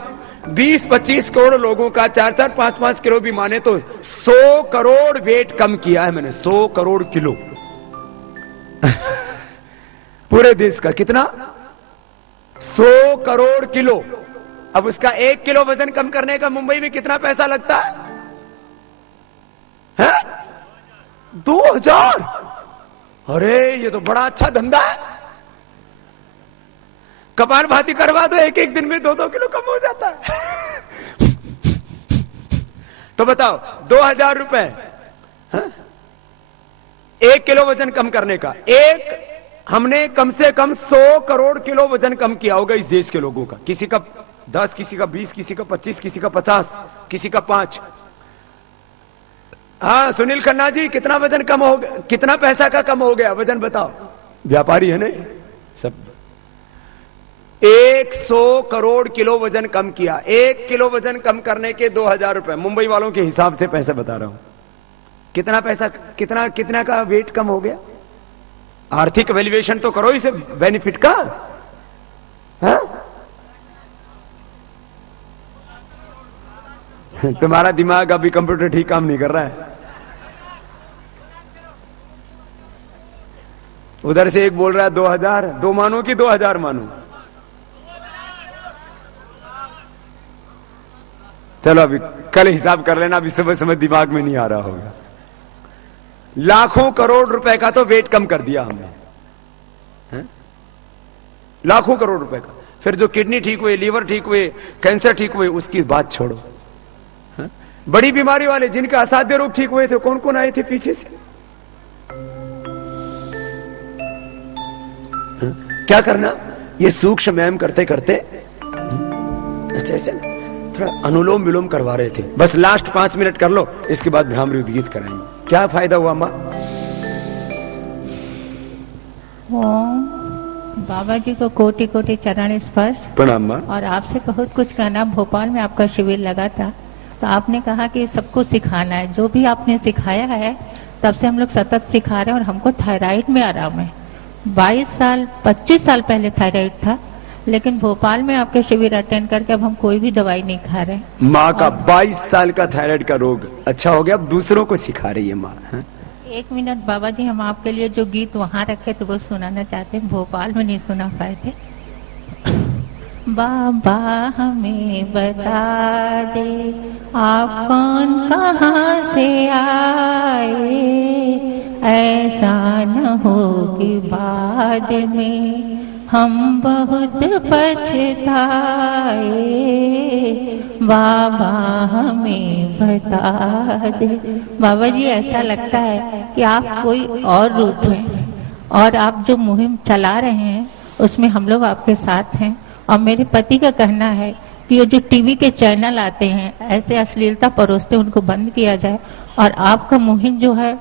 20-25 करोड़ लोगों का 4-4, 5-5 किलो भी माने तो 100 करोड़ वेट कम किया है मैंने। 100 करोड़ किलो पूरे देश का। कितना? 100 करोड़ किलो। अब उसका 1 किलो वजन कम करने का मुंबई में कितना पैसा लगता है? 2000। अरे ये तो बड़ा अच्छा धंधा है। कपाल भाती करवा दो, एक दिन में 2-2 किलो कम हो जाता है। तो बताओ, 2000 रुपए 1 किलो वजन कम करने का। हमने कम से कम 100 करोड़ किलो वजन कम किया होगा इस देश के लोगों का। किसी का 10, किसी का 20, किसी का 25, किसी का 50, किसी का 5। हाँ सुनील खन्ना जी, कितना वजन कम हो गया? कितना पैसा का कम हो गया वजन बताओ? व्यापारी है ना सब। 100 करोड़ किलो वजन कम किया। 1 किलो वजन कम करने के 2000 रुपए, मुंबई वालों के हिसाब से पैसे बता रहा हूं। कितना पैसा, कितना का वेट कम हो गया? आर्थिक वैल्यूएशन तो करो इसे, बेनिफिट का। हाँ? तुम्हारा दिमाग अभी कंप्यूटर ठीक काम नहीं कर रहा है। उधर से एक बोल रहा है 2000, 2 मानो कि 2000 मानो? चलो अभी कल हिसाब कर लेना, अभी सुबह दिमाग में नहीं आ रहा होगा। लाखों करोड़ रुपए का तो वेट कम कर दिया हमने, हैं? लाखों करोड़ रुपए का। फिर जो किडनी ठीक हुए, लीवर ठीक हुए, कैंसर ठीक हुए, उसकी बात छोड़ो। हैं? बड़ी बीमारी वाले जिनके असाध्य रोग ठीक हुए थे, कौन कौन आए थे पीछे से? हैं? क्या करना, ये सूक्ष्म व्यायाम करते करते ऐसे थोड़ा अनुलोम विलोम करवा रहे थे। बस लास्ट 5 मिनट कर लो, इसके बाद भ्रामरी उद्गीत कराएंगे। क्या फायदा हुआ मां? ओम बाबा जी को कोटि कोटि चरण स्पर्श प्रणाम मां। और आपसे बहुत कुछ कहना। भोपाल में आपका शिविर लगा था, तो आपने कहा कि सबको सिखाना है। जो भी आपने सिखाया है तब से हम लोग सतत सिखा रहे हैं, और हमको थायराइड में आराम है। 25 साल पहले थायराइड था, लेकिन भोपाल में आपके शिविर अटेंड करके अब हम कोई भी दवाई नहीं खा रहे। माँ का 22 साल का थायराइड का रोग अच्छा हो गया, अब दूसरों को सिखा रही है माँ। 1 मिनट बाबा जी, हम आपके लिए जो गीत वहाँ रखे थे वो सुनाना चाहते हैं, भोपाल में नहीं सुना पाए थे। बाबा हमें बता दे आप कौन कहाँ से आए, ऐसा न हो कि बाद में हम बहुत पछताए। बाबा हमें बता दे। बाबा जी, ऐसा लगता है कि आप कोई और रूप में, और आप जो मुहिम चला रहे हैं उसमें हम लोग आपके साथ हैं। और मेरे पति का कहना है कि ये जो टीवी के चैनल आते हैं ऐसे अश्लीलता परोसते, उनको बंद किया जाए। और आपका मुहिम जो है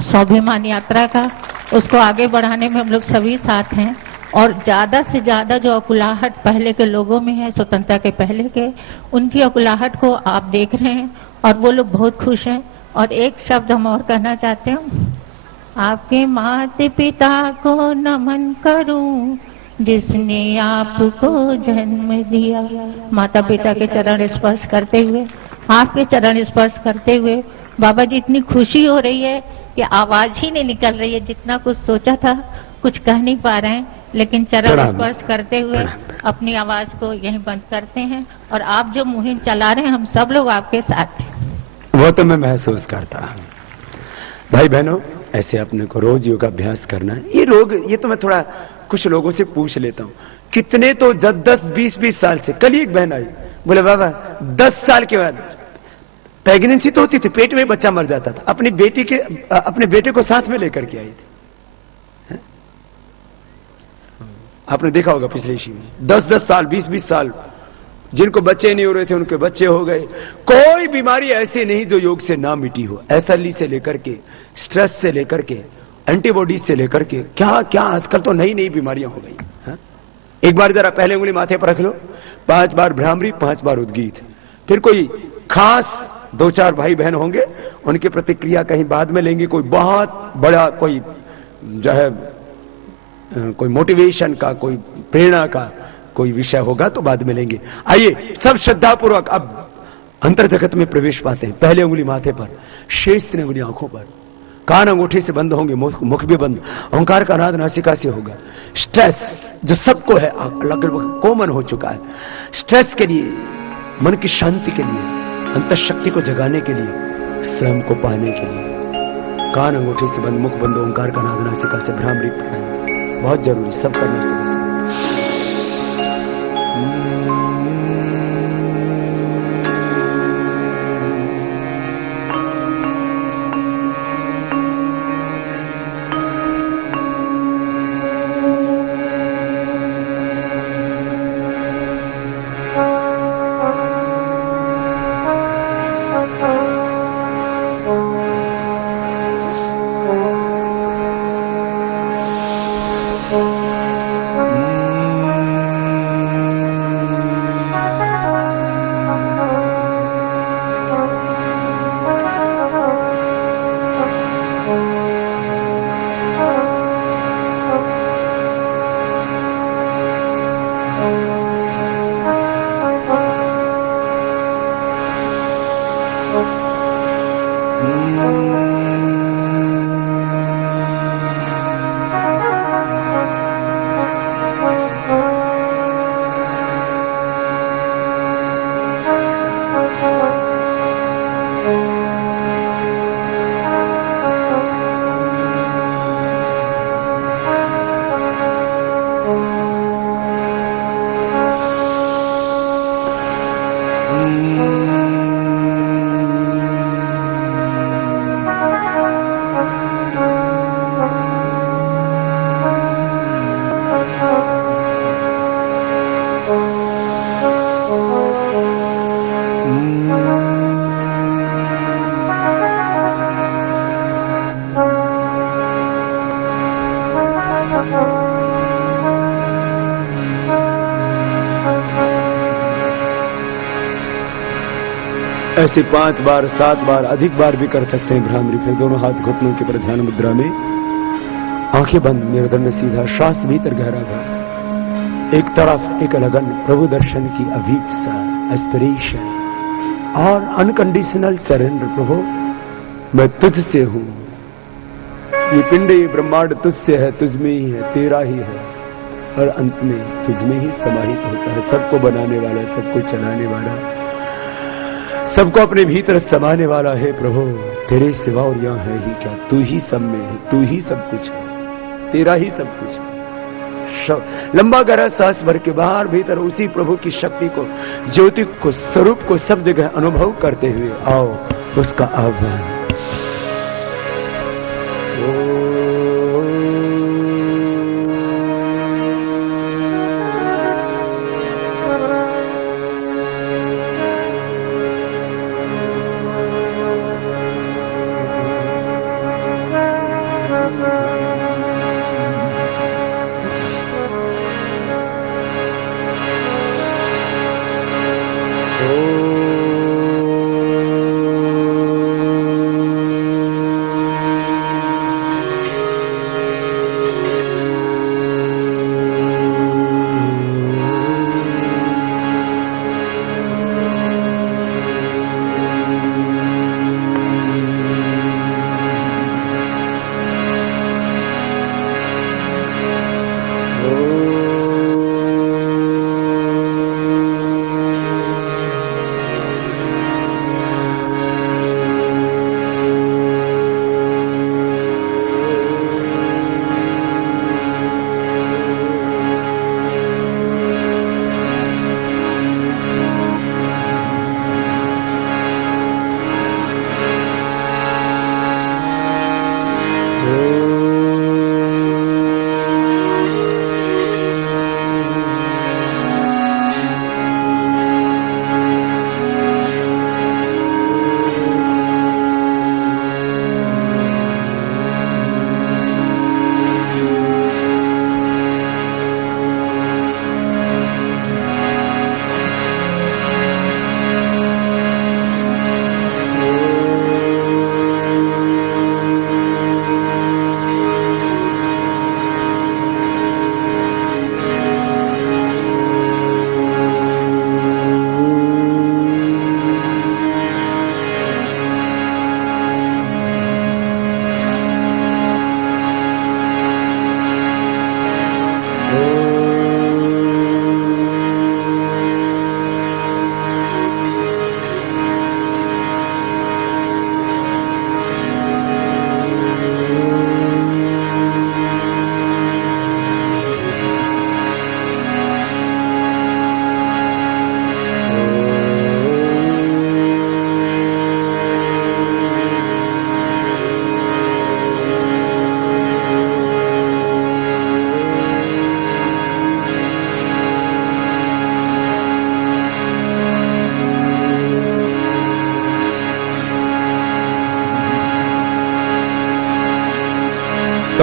स्वाभिमान यात्रा का, उसको आगे बढ़ाने में हम लोग सभी साथ हैं। और ज्यादा से ज्यादा जो अकुलाहट पहले के लोगों में है, स्वतंत्रता के पहले के, उनकी अकुलाहट को आप देख रहे हैं और वो लोग बहुत खुश हैं। और एक शब्द हम और कहना चाहते हैं, आपके माता पिता को नमन करूं जिसने आपको जन्म दिया। माता पिता के चरण स्पर्श करते हुए, आपके चरण स्पर्श करते हुए बाबा जी, इतनी खुशी हो रही है कि आवाज ही नहीं निकल रही है। जितना कुछ सोचा था कुछ कह नहीं पा रहे हैं, लेकिन चरण स्पर्श करते हुए अपनी आवाज को यहीं बंद करते हैं। और आप जो मुहिम चला रहे हैं, हम सब लोग आपके साथ हैं। वो तो मैं महसूस करता हूं। भाई बहनों, ऐसे अपने को रोज योगाभ्यास करना है। ये रोग, ये तो मैं थोड़ा कुछ लोगों से पूछ लेता हूं, कितने तो 10-20 साल से। कल ही एक बहन आई, बोले बाबा 10 साल के बाद प्रेगनेंसी तो होती थी, पेट में बच्चा मर जाता था, अपने बेटे को साथ में लेकर के आई थी। आपने देखा होगा पिछले इश्यू में 10-10 साल, 20-20 साल, जिनको बच्चे नहीं हो रहे थे उनके बच्चे हो गए। कोई बीमारी ऐसी नहीं जो योग से ना मिटी हो। एसएलई से लेकर के, स्ट्रेस से लेकर के, एंटीबॉडीज से लेकर के, क्या क्या आजकल तो नई नई बीमारियां हो गई। हाँ? एक बार जरा पहले उंगली माथे पर रख लो, 5 बार भ्रामरी, 5 बार उद्गीत। फिर कोई खास 2-4 भाई बहन होंगे, उनकी प्रतिक्रिया कहीं बाद में लेंगे। कोई बहुत बड़ा कोई जो है कोई मोटिवेशन का, कोई प्रेरणा का कोई विषय होगा तो बाद में लेंगे। आइए सब श्रद्धापूर्वक अब अंतर जगत में प्रवेश पाते हैं। पहले उंगली माथे पर, शेष 3 उंगली आंखों पर, कान अंगूठे से बंद होंगे, मुख भी बंद। ओंकार का नाद नासिका से होगा। स्ट्रेस जो सबको है, लगभग कॉमन हो चुका है, स्ट्रेस के लिए, मन की शांति के लिए, अंतःशक्ति को जगाने के लिए, स्वयं को पाने के लिए, कान अंगूठे से बंद, मुख बंद, ओंकार का नाद नासिका से भ्रामरी प्राणायाम बहुत जरूरी, सब करना समझ। ऐसे 5 बार 7 बार अधिक बार भी कर सकते हैं भ्रामरी। फिर दोनों हाथ घुटनों के पर ध्यान मुद्रा में, आंखें बंद, मेरुदंड सीधा, श्वास भीतर गहरा भर, एक तरफ एक लगन, प्रभु दर्शन की अभीप्सा, एस्पिरेशन और अनकंडीशनल सरेंडर। प्रभु मैं तुझसे हूं, ये पिंड ये ब्रह्मांड तुझसे है, तुझ में ही है, तेरा ही है और अंत में तुझ में ही समाहित होता है। सबको बनाने वाला, सबको चलाने वाला, सबको अपने भीतर समाने वाला है प्रभु। तेरे सिवा और यहां है ही क्या, तू ही सब में है, तू ही सब कुछ है, तेरा ही सब कुछ है। लंबा गहरा सांस भर के बाहर भीतर उसी प्रभु की शक्ति को, ज्योति को, स्वरूप को सब जगह अनुभव करते हुए आओ उसका आह्वान।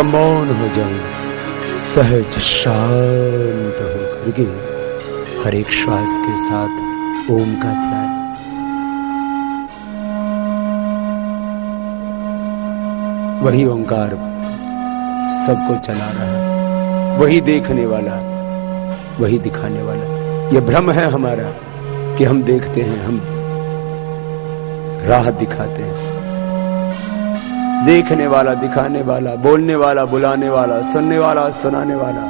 मौन हो जाऊं, सहज शांत होकर के हर एक श्वास के साथ ओम का ध्यान। वही ओंकार सबको चला रहा है, वही देखने वाला, वही दिखाने वाला। यह भ्रम है हमारा कि हम देखते हैं, हम राह दिखाते हैं। देखने वाला, दिखाने वाला, बोलने वाला, बुलाने वाला, सुनने वाला, सुनाने वाला,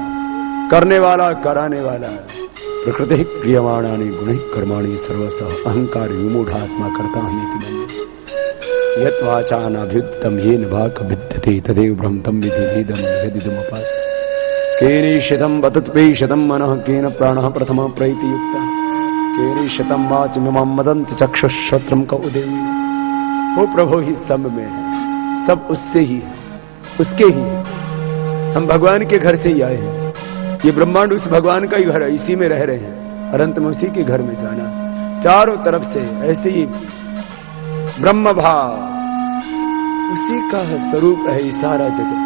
करने वाला, कराने वाला। प्रकृति क्रियमाणानि गुणैः कर्माणि सर्वशः अहंकार विमूढ़ात्मा कर्ता हमेति मन्यते। यत् वाचानाभ्युत्तम येन वाक् विद्यते तदेव ब्रह्म तं विद्धि वेदं यदिदमुपास। केनैषितं वदत्पेषितं मनः केन प्राणः प्रथमः प्रैति युक्तः। केनैषितं वाचमिमां वदन्ति चक्षुश्रोत्रं क उदेवि। वो प्रभु ही सब में है, सब उससे ही है, उसके ही है। हम भगवान के घर से ही आए हैं। ये ब्रह्मांड उस भगवान का ही घर है, इसी में रह रहे हैं और अंत में उसी के घर में जाना। चारों तरफ से ऐसे ही ब्रह्म भाव, उसी का स्वरूप है सारा जगत।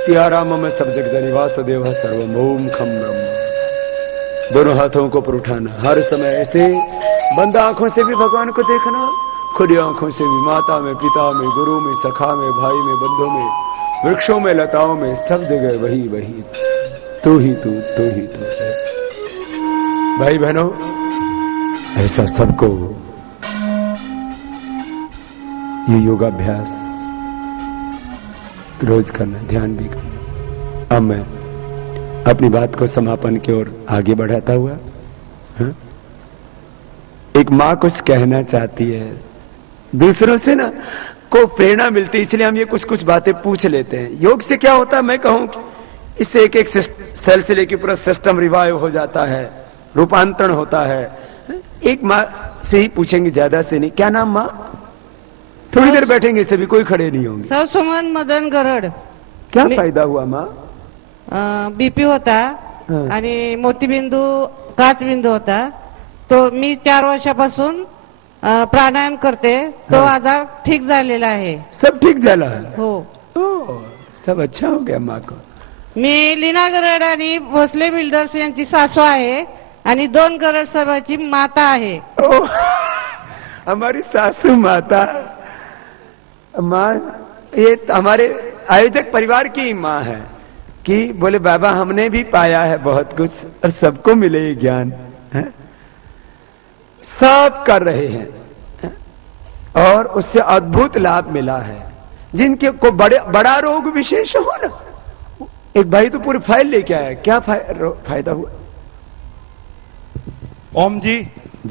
सियाराम में सब जग जनि वासुदेव सर्वम ओम खम ब्रह्म। दोनों हाथों को पर उठाना, हर समय ऐसे बंद आंखों से भी भगवान को देखना, खुली आंखों से भी, माता में, पिता में, गुरु में, सखा में, भाई में, बंधुओं में, वृक्षों में, लताओं में, सब जगह वही वही, तू ही तू, तू ही तू। भाई बहनों, ऐसा सबको ये योगाभ्यास रोज करना, ध्यान भी करना। अब मैं अपनी बात को समापन की ओर आगे बढ़ाता हुआ, हाँ? एक मां कुछ कहना चाहती है, दूसरों से ना को प्रेरणा मिलती है, इसलिए हम ये कुछ कुछ बातें पूछ लेते हैं। योग से क्या होता है, मैं कहूं कि इससे एक एक सेल से लेकर पूरा सिस्टम रिवाइव हो जाता है, रूपांतरण होता है। एक माँ से ही पूछेंगे, ज्यादा से नहीं। क्या नाम माँ? थोड़ी देर बैठेंगे, सभी कोई खड़े नहीं होंगे। सर सुमन मदन गरड। क्या फायदा हुआ माँ? बीपी होता हाँ. आणि मोतीबिंदू काचबिंदू होता, तो मी 4 वर्षापासून प्राणायाम करते, तो हाँ. आजार ठीक झालेला आहे। सब ठीक झाला है? हो। सब अच्छा हो गया माँ को। मी लीना गरड आणि भोसले बिल्डर्स यांची सासू आहे आणि 2 गरड साहेबांची माता आहे। हमारी सासू माता माँ, ये हमारे आयोजक परिवार की माँ है कि बोले बाबा हमने भी पाया है बहुत कुछ और सबको मिले ये ज्ञान है? सब कर रहे हैं और उससे अद्भुत लाभ मिला है। जिनके को बड़ा रोग विशेष हो ना, एक भाई तो पूरी फाइल लेके आया, क्या फायदा हुआ? ओम जी,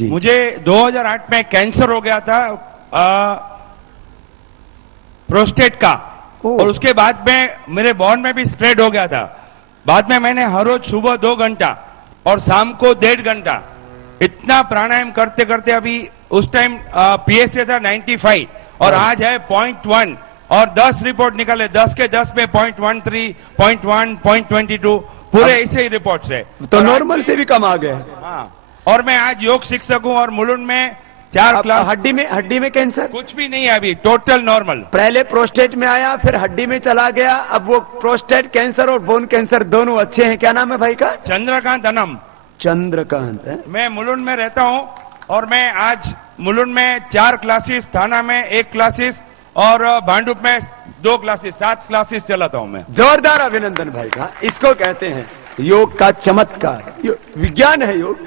मुझे 2008 में कैंसर हो गया था प्रोस्टेट का, और उसके बाद में मेरे बॉन में भी स्प्रेड हो गया था। बाद में मैंने हर रोज सुबह 2 घंटा और शाम को 1.5 घंटा इतना प्राणायाम करते करते, अभी उस टाइम पीएसए था 95 और आज है 0.1, और 10 रिपोर्ट निकाले, 10 के 10 में 0.13, 0.1, 0.22 पूरे ऐसे ही रिपोर्ट्स है। तो नॉर्मल से भी कम आ गए। हाँ, और मैं आज योग सीख सकूं, और मुलुंड में 4 क्लास। हड्डी में कैंसर कुछ भी नहीं है अभी, टोटल नॉर्मल। पहले प्रोस्टेट में आया, फिर हड्डी में चला गया, अब वो प्रोस्टेट कैंसर और बोन कैंसर दोनों अच्छे हैं। क्या नाम है भाई का? चंद्रकांत अनम। चंद्रकांत है? मैं मुलुंड में रहता हूं, और मैं आज मुलुंड में 4 क्लासेस, थाना में 1 क्लासेस और भांडुप में 2 क्लासेस, 7 क्लासेस चलाता हूं मैं। जोरदार अभिनंदन भाई का। इसको कहते हैं योग का चमत्कार। विज्ञान है योग,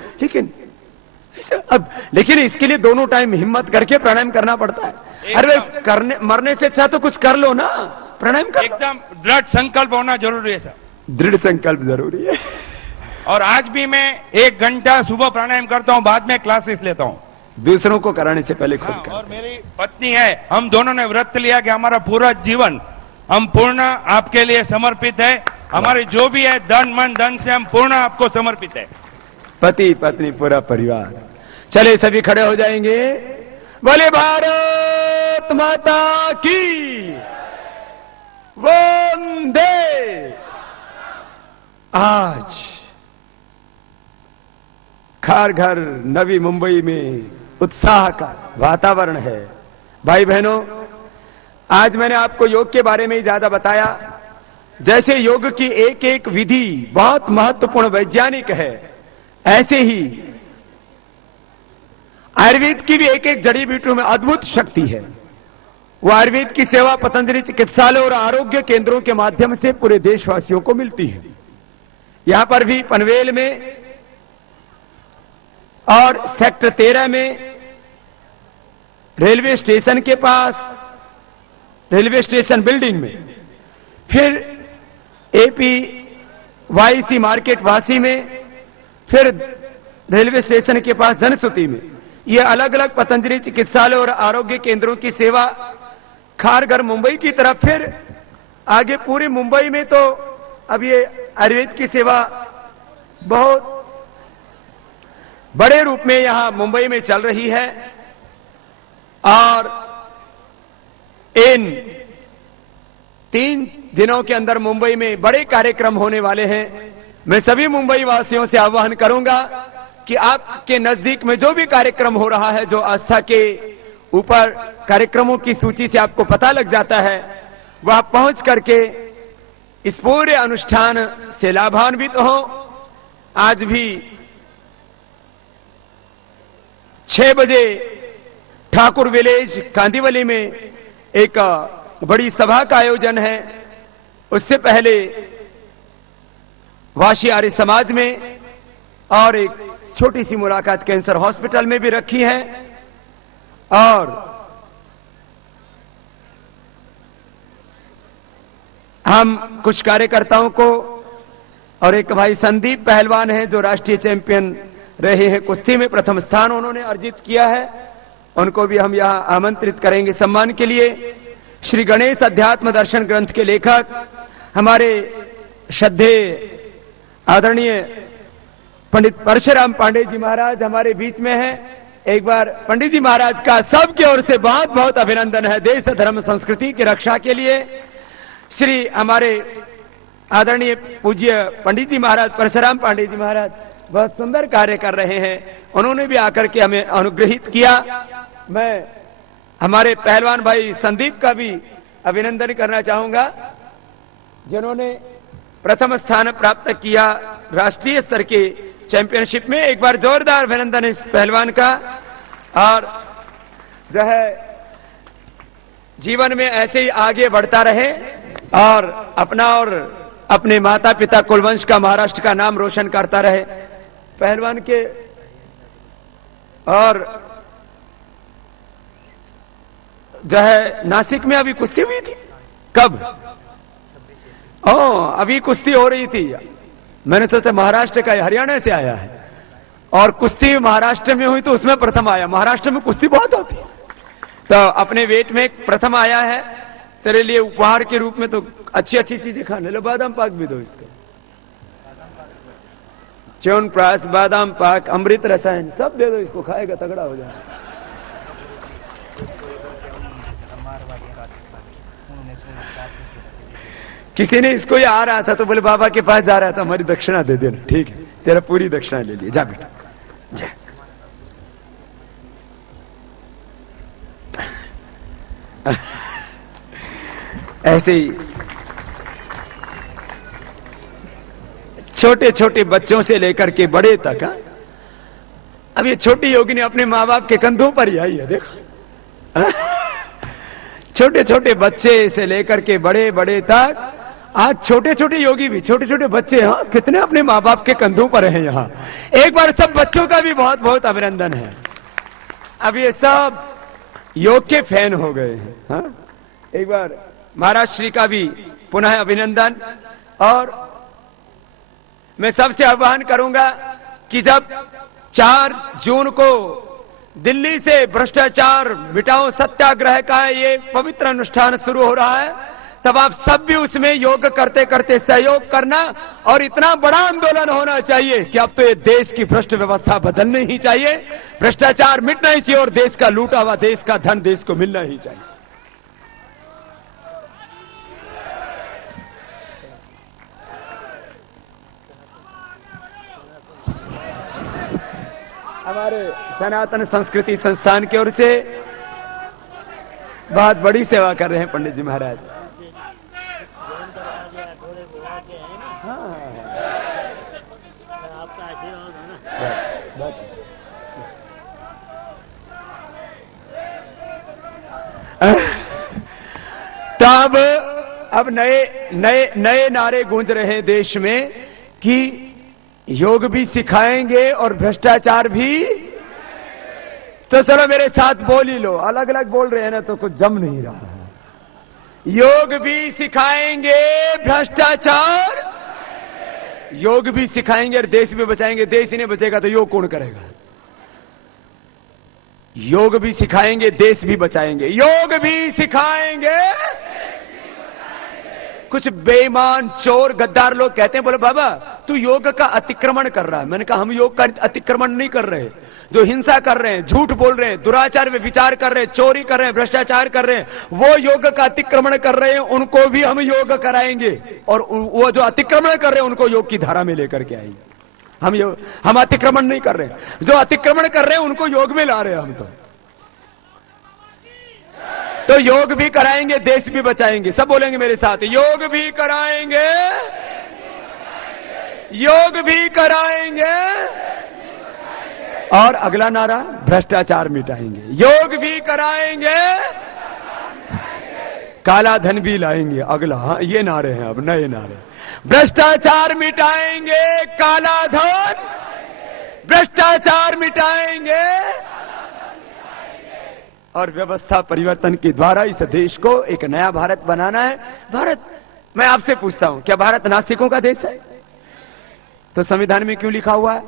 अब लेकिन इसके लिए दोनों टाइम हिम्मत करके प्राणायाम करना पड़ता है। अरे करने मरने से अच्छा तो कुछ कर लो ना, प्राणायाम कर। एकदम दृढ़ संकल्प होना जरूरी है सर। दृढ़ संकल्प जरूरी है। और आज भी मैं 1 घंटा सुबह प्राणायाम करता हूं, बाद में क्लासेस लेता हूं। दूसरों को कराने से पहले खुद कर। और मेरी पत्नी है, हम दोनों ने व्रत लिया कि हमारा पूरा जीवन हम पूर्ण आपके लिए समर्पित है। हमारे जो भी है धन मन धन से हम पूर्ण आपको समर्पित है। पति पत्नी पूरा परिवार। चले सभी खड़े हो जाएंगे। बोले भारत माता की वंदे। आज घर घर नवी मुंबई में उत्साह का वातावरण है। भाई बहनों, आज मैंने आपको योग के बारे में ही ज्यादा बताया। जैसे योग की एक एक विधि बहुत महत्वपूर्ण वैज्ञानिक है, ऐसे ही आयुर्वेद की भी एक एक जड़ी बूटियों में अद्भुत शक्ति है। वो आयुर्वेद की सेवा पतंजलि चिकित्सालय और आरोग्य केंद्रों के माध्यम से पूरे देशवासियों को मिलती है। यहां पर भी पनवेल में और सेक्टर 13 में रेलवे स्टेशन के पास, रेलवे स्टेशन बिल्डिंग में, फिर APYC मार्केट वासी में, फिर रेलवे स्टेशन के पास जनश्रुति में, ये अलग अलग पतंजलि चिकित्सालय और आरोग्य केंद्रों की सेवा खारघर मुंबई की तरफ, फिर आगे पूरे मुंबई में तो अब ये आयुर्वेद की सेवा बहुत बड़े रूप में यहां मुंबई में चल रही है। और इन 3 दिनों के अंदर मुंबई में बड़े कार्यक्रम होने वाले हैं। मैं सभी मुंबई वासियों से आह्वान करूंगा कि आपके नजदीक में जो भी कार्यक्रम हो रहा है, जो आस्था के ऊपर कार्यक्रमों की सूची से आपको पता लग जाता है, वह पहुंच करके इस पूरे अनुष्ठान से लाभान्वित हो। आज भी 6 बजे ठाकुर विलेज कांदीवली में एक बड़ी सभा का आयोजन है। उससे पहले वाशी आर्य समाज में और एक छोटी सी मुलाकात कैंसर हॉस्पिटल में भी रखी है। और हम कुछ कार्यकर्ताओं को और एक भाई संदीप पहलवान है जो राष्ट्रीय चैंपियन रहे हैं कुश्ती में, प्रथम स्थान उन्होंने अर्जित किया है, उनको भी हम यहां आमंत्रित करेंगे सम्मान के लिए। श्री गणेश अध्यात्म दर्शन ग्रंथ के लेखक हमारे श्रद्धेय आदरणीय पंडित परशुराम पांडे जी महाराज हमारे बीच में हैं। एक बार पंडित जी महाराज का सबकी ओर से बहुत बहुत अभिनंदन है देश धर्म संस्कृति की रक्षा के लिए। श्री हमारे आदरणीय पूज्य पंडित जी महाराज परशुराम पांडे जी महाराज बहुत सुंदर कार्य कर रहे हैं, उन्होंने भी आकर के हमें अनुग्रहित किया। मैं हमारे पहलवान भाई संदीप का भी अभिनंदन करना चाहूंगा जिन्होंने प्रथम स्थान प्राप्त किया राष्ट्रीय स्तर के चैंपियनशिप में। एक बार जोरदार अभिनंदन इस पहलवान का। और जो है जीवन में ऐसे ही आगे बढ़ता रहे और अपना और अपने माता पिता कुलवंश का महाराष्ट्र का नाम रोशन करता रहे। पहलवान के और जो है नासिक में अभी कुश्ती हुई थी, कब? अभी कुश्ती हो रही थी। मैंने सोचा महाराष्ट्र का, हरियाणा से आया है और कुश्ती महाराष्ट्र में हुई तो उसमें प्रथम आया। महाराष्ट्र में कुश्ती बहुत होती है, तो अपने वेट में प्रथम आया है। तेरे लिए उपहार के रूप में तो अच्छी अच्छी चीजें खाने लो, बादाम पाक भी दो इसको, च्यवनप्राश, बादाम पाक, अमृत रसायन सब दे दो इसको, खाएगा तगड़ा हो जाएगा। किसी ने इसको ही आ रहा था तो बोले बाबा के पास जा रहा था, हमारी दक्षिणा दे देना। ठीक है, तेरा पूरी दक्षिणा ले लिए, जा बेटा जा। ऐसे ही छोटे छोटे बच्चों से लेकर के बड़े तक, अब ये छोटी योगिनी अपने माँ बाप के कंधों पर ही आई है, देखो। छोटे छोटे बच्चे से लेकर के बड़े बड़े तक, आज छोटे छोटे योगी भी, छोटे छोटे बच्चे हाँ कितने अपने माँ बाप के कंधों पर हैं यहाँ। एक बार सब बच्चों का भी बहुत बहुत अभिनंदन है। अब ये सब योग के फैन हो गए हैं। हाँ, एक बार महाराज श्री का भी पुनः अभिनंदन। और मैं सबसे आह्वान करूंगा कि जब 4 जून को दिल्ली से भ्रष्टाचार मिटाओ सत्याग्रह का ये पवित्र अनुष्ठान शुरू हो रहा है, तब आप सब भी उसमें योग करते करते सहयोग करना। और इतना बड़ा आंदोलन होना चाहिए कि अब तो ये देश की भ्रष्ट व्यवस्था बदलनी ही चाहिए, भ्रष्टाचार मिटना ही चाहिए और देश का लूटा हुआ देश का धन देश को मिलना ही चाहिए। हमारे सनातन संस्कृति संस्थान की ओर से बहुत बड़ी सेवा कर रहे हैं पंडित जी महाराज। तो अब नए नारे गूंज रहे हैं देश में कि योग भी सिखाएंगे और भ्रष्टाचार भी। तो चलो मेरे साथ बोल ही लो, अलग अलग बोल रहे हैं ना तो कुछ जम नहीं रहा है। योग भी सिखाएंगे, भ्रष्टाचार, योग भी सिखाएंगे और देश भी बचाएंगे। देश ही नहीं बचेगा तो योग कौन करेगा? योग भी सिखाएंगे, देश भी बचाएंगे। योग भी सिखाएंगे। कुछ बेईमान चोर गद्दार लोग कहते हैं, बोले बाबा तू योग का अतिक्रमण कर रहा है। मैंने कहा हम योग का अतिक्रमण नहीं कर रहे। जो हिंसा कर रहे हैं, झूठ बोल रहे हैं, दुराचार में विचार कर रहे हैं, चोरी कर रहे हैं, भ्रष्टाचार कर रहे हैं, वो योग का अतिक्रमण कर रहे हैं, उनको भी हम योग कराएंगे। और वो जो अतिक्रमण कर रहे हैं उनको योग की धारा में लेकर के आएंगे। हम अतिक्रमण नहीं कर रहे हैं, जो अतिक्रमण कर रहे हैं उनको योग में ला रहे हैं हम। तो योग भी कराएंगे, देश भी बचाएंगे। सब बोलेंगे मेरे साथ, योग भी कराएंगे, योग भी कराएंगे और अगला नारा, भ्रष्टाचार मिटाएंगे, योग भी कराएंगे, काला धन भी लाएंगे। अगला, हाँ, ये नारे हैं, अब नए नारे। भ्रष्टाचार मिटाएंगे, काला धन, भ्रष्टाचार मिटाएंगे और व्यवस्था परिवर्तन के द्वारा इस देश को एक नया भारत बनाना है। भारत, मैं आपसे पूछता हूं, क्या भारत नास्तिकों का देश है? तो संविधान में क्यों लिखा हुआ है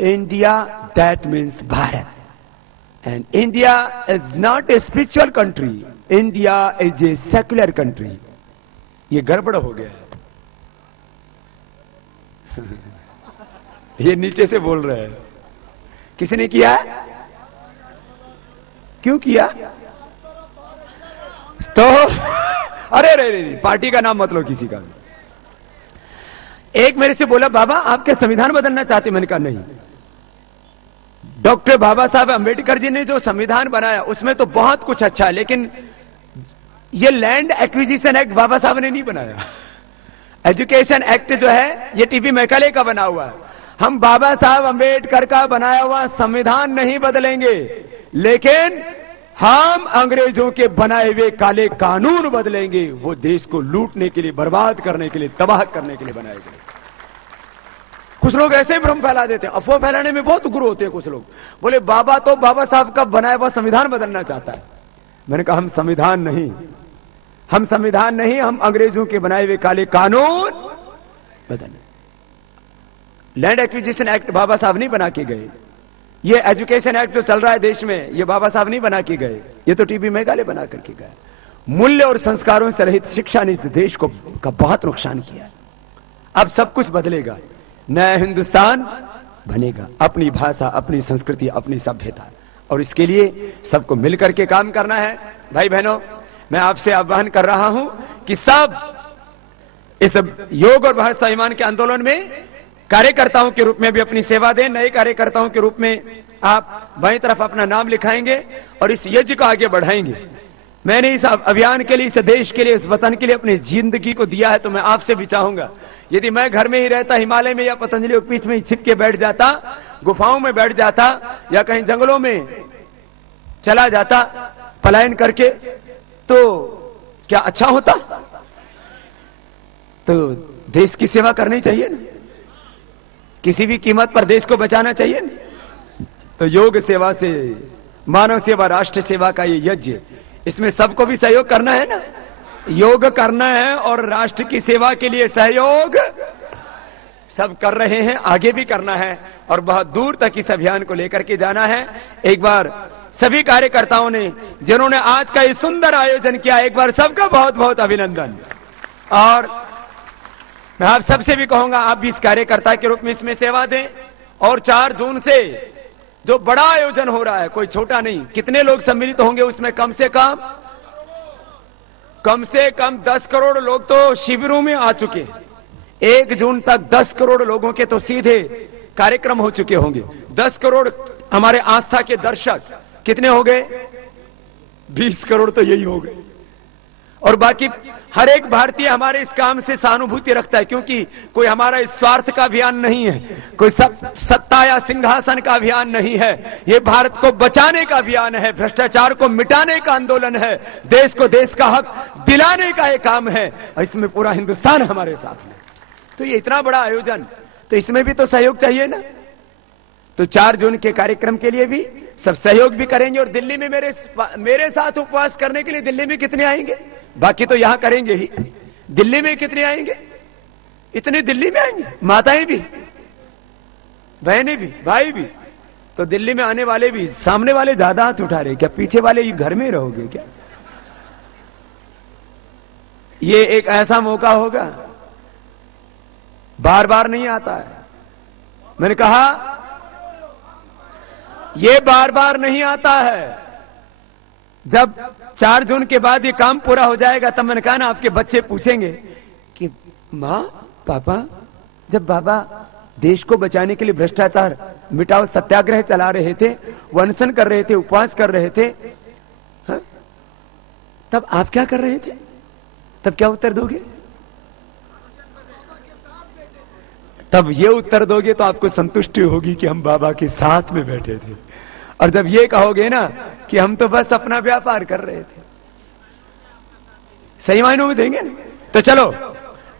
India? That means Bharat. And India is not a spiritual country, India is a secular country. ये गड़बड़ हो गया है। ये नीचे से बोल रहे हैं, किसने किया है? क्यों किया? तो अरे रे, पार्टी का नाम मत लो किसी का। एक मेरे से बोला, बाबा आप क्या संविधान बदलना चाहते? मैंने कहा नहीं। डॉक्टर बाबा साहब अंबेडकर जी ने जो संविधान बनाया उसमें तो बहुत कुछ अच्छा है, लेकिन ये लैंड एक्विजिशन एक्ट बाबा साहब ने नहीं बनाया। एजुकेशन एक्ट जो है ये टीबी मैकाले का बना हुआ है। हम बाबा साहब अंबेडकर का बनाया हुआ संविधान नहीं बदलेंगे, लेकिन हम अंग्रेजों के बनाए हुए काले कानून बदलेंगे। वो देश को लूटने के लिए, बर्बाद करने के लिए, तबाह करने के लिए बनाए गए। कुछ लोग ऐसे ही भ्रम फैला देते हैं, अफवाह फैलाने में बहुत गुरु होते हैं कुछ लोग। बोले बाबा तो बाबा साहब का बनाया हुआ संविधान बदलना चाहता है। मैंने कहा हम संविधान नहीं, हम अंग्रेजों के बनाए हुए काले कानून बदलने। लैंड एक्विजिशन एक्ट बाबा साहब नहीं बना के गए। ये एजुकेशन एक्ट जो चल रहा है देश में, ये बाबा साहब नहीं बना के गए, ये तो टीबी मेघालय बना करके गए। मूल्य और संस्कारों से रहित शिक्षा ने इस देश को का बहुत नुकसान किया। अब सब कुछ बदलेगा, नया हिंदुस्तान बनेगा, अपनी भाषा, अपनी संस्कृति, अपनी सभ्यता, और इसके लिए सबको मिलकर के काम करना है। भाई बहनों, मैं आपसे आह्वान कर रहा हूं कि सब इस योग और भारत स्वाभिमान के आंदोलन में कार्यकर्ताओं के रूप में भी अपनी सेवा दें। नए कार्यकर्ताओं के रूप में आप बाईं तरफ अपना नाम लिखाएंगे और इस यज्ञ को आगे बढ़ाएंगे। मैंने इस अभियान के लिए, इस देश के लिए, इस वतन के लिए अपनी जिंदगी को दिया है, तो मैं आपसे भी चाहूंगा, यदि मैं घर में ही रहता, हिमालय में या पतंजलि के पीठ में छिप के बैठ जाता, गुफाओं में बैठ जाता या कहीं जंगलों में चला जाता पलायन करके, तो क्या अच्छा होता? तो देश की सेवा करनी चाहिए ना, किसी भी कीमत पर देश को बचाना चाहिए ना। तो योग सेवा से, मानव सेवा, राष्ट्र सेवा का ये यज्ञ, इसमें सबको भी सहयोग करना है ना। योग करना है और राष्ट्र की सेवा के लिए सहयोग सब कर रहे हैं, आगे भी करना है और बहुत दूर तक इस अभियान को लेकर के जाना है। एक बार सभी कार्यकर्ताओं ने, जिन्होंने आज का ये सुंदर आयोजन किया, एक बार सबका बहुत बहुत अभिनंदन। और मैं आप सबसे भी कहूंगा, आप भी इस कार्यकर्ता के रूप में इसमें सेवा दें। और 4 जून से जो बड़ा आयोजन हो रहा है, कोई छोटा नहीं, कितने लोग सम्मिलित होंगे उसमें? कम से कम 10 करोड़ लोग तो शिविरों में आ चुके हैं। 1 जून तक 10 करोड़ लोगों के तो सीधे कार्यक्रम हो चुके होंगे। 10 करोड़ हमारे आस्था के दर्शक कितने हो गए? 20 करोड़ तो यही हो गए। और बाकी हर एक भारतीय हमारे इस काम से सहानुभूति रखता है, क्योंकि कोई हमारा इस स्वार्थ का अभियान नहीं है, कोई सत्ता या सिंहासन का अभियान नहीं है। ये भारत को बचाने का अभियान है, भ्रष्टाचार को मिटाने का आंदोलन है, देश को देश का हक दिलाने का ये काम है, और इसमें पूरा हिंदुस्तान हमारे साथ है। तो ये इतना बड़ा आयोजन, तो इसमें भी तो सहयोग चाहिए ना। तो 4 जून के कार्यक्रम के लिए भी सब सहयोग भी करेंगे। और दिल्ली में मेरे साथ उपवास करने के लिए दिल्ली में कितने आएंगे? बाकी तो यहां करेंगे ही, दिल्ली में कितने आएंगे? इतने दिल्ली में आएंगे, माताएं भी, बहनें भी, भाई भी। तो दिल्ली में आने वाले भी, सामने वाले ज्यादा हाथ उठा रहे, क्या पीछे वाले ये घर में रहोगे क्या? ये एक ऐसा मौका होगा, बार बार नहीं आता है। मैंने कहा ये बार बार नहीं आता है। जब 4 जून के बाद ये काम पूरा हो जाएगा, तब मैंने कहा ना, आपके बच्चे पूछेंगे कि मां, पापा, जब बाबा देश को बचाने के लिए भ्रष्टाचार मिटाओ सत्याग्रह चला रहे थे, अनशन कर रहे थे, उपवास कर रहे थे, हा? तब आप क्या कर रहे थे? तब क्या उत्तर दोगे? तब ये उत्तर दोगे तो आपको संतुष्टि होगी कि हम बाबा के साथ में बैठे थे। और जब ये कहोगे ना कि हम तो बस अपना व्यापार कर रहे थे, सही मायनों में देंगे ना। तो चलो,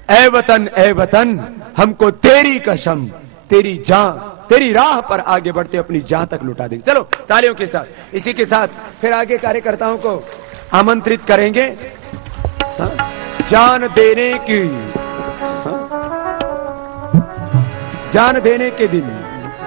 ए वतन हमको तेरी कसम, तेरी जान, तेरी राह पर आगे बढ़ते अपनी जान तक लुटा देंगे। चलो तालियों के साथ। इसी के साथ फिर आगे कार्यकर्ताओं को आमंत्रित करेंगे। हाँ? जान देने की, जान देने के दिन,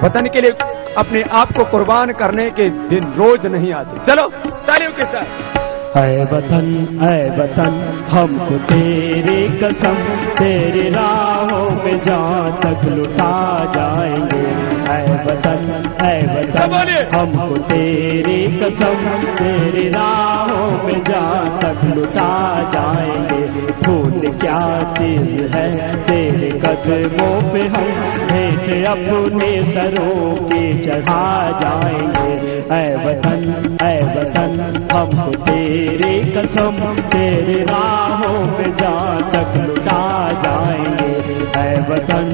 वतन के लिए अपने आप को कुर्बान करने के दिन रोज नहीं आते। चलो तालियों के साथ। ऐ वतन हमको तेरी कसम, तेरी राहों में जान तक लुटा जाएंगे। ऐ वतन हमको तेरी कसम, तेरी राहों में जान तक लुटा जाएंगे। फूल क्या चीज है तेरे कदमों पे हम भेंट अपने सरों पे चढ़ा जाएंगे। ऐ वतन हमको तेरी कसम, तेरी राहों में जान तक लुटा जाएंगे। ऐ वतन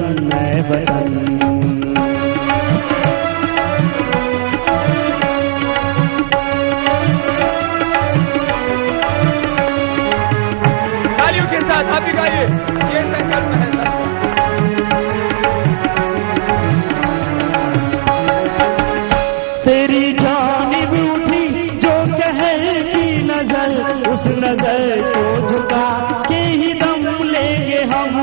तालियों के साथ आप भी गाइए, ये संकल्प है। तेरी जानिब उठी जो कहर की नजर, उस नजर को झुका के ही दम लेंगे हम।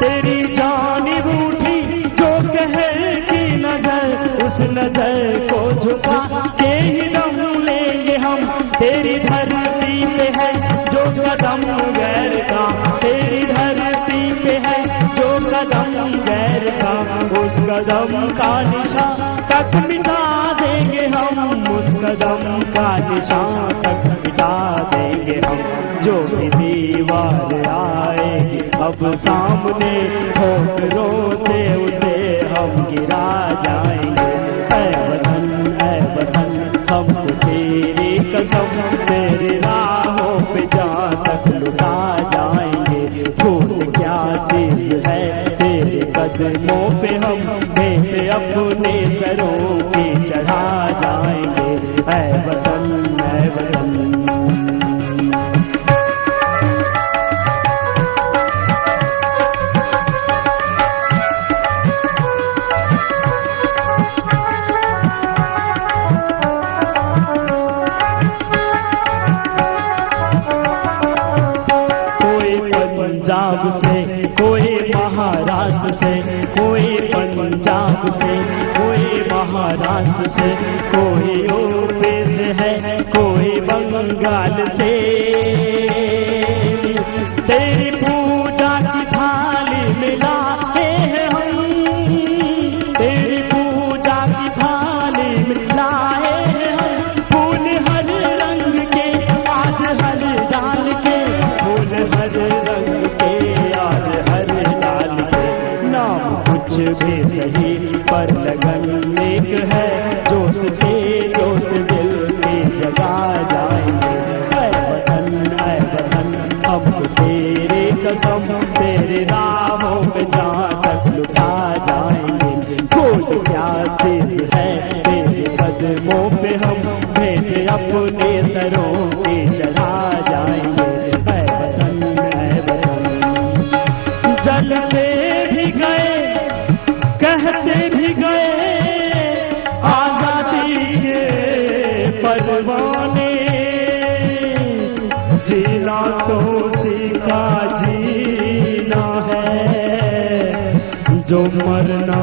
तेरी जानिब उठी जो कहर की नजर, उस नजर को झुका के ही दम लेंगे हम। तेरी धरती पे है जो कदम गैर का, तेरी धरती पे है जो कदम गैर का, उस कदम का निशान तक मिटा देंगे हम। उस कदम का निशान तक मिटा देंगे हम। जो भी दीवार आएगी अब सामने, ठोकरों से उसे हम गिरा जाएंगे। ऐ वतन हमको तेरी कसम, तेरी राहों पे जान तक लुटा जाएंगे। फूल क्या चीज है तेरे कदमों पे हम भेंट अपने सरों पे चढ़ा जाएंगे। ऐ वतन पंजाब से, कोई महाराष्ट्र से, कोई पंजाब से, कोई महाराष्ट्र से, कोई यूपी से है, कोई बंगाल से। तेरी पूजा की थाली में लाए हैं हम, तेरी पूजा की थाली में लाए हैं हम। फूल हर रंग के आज हर डाल के, फूल हर रंग के आज हर डाल के। नाम कुछ भी सही पर लगन एक है, जोत से जोत दिल में जगा जाएंगे। ऐ वतन हमको तेरी कसम, तेरे राहों में जान तक लुटा जाएंगे। कोई क्या चीज है तेरे कदमों पे हम भेंट अपने सरों पे चढ़ा जाएंगे। ऐ वतन जलते भी गए, कहते भी गए, आजादी के परवाने। जीना तो सीखा जीना है, जो मरना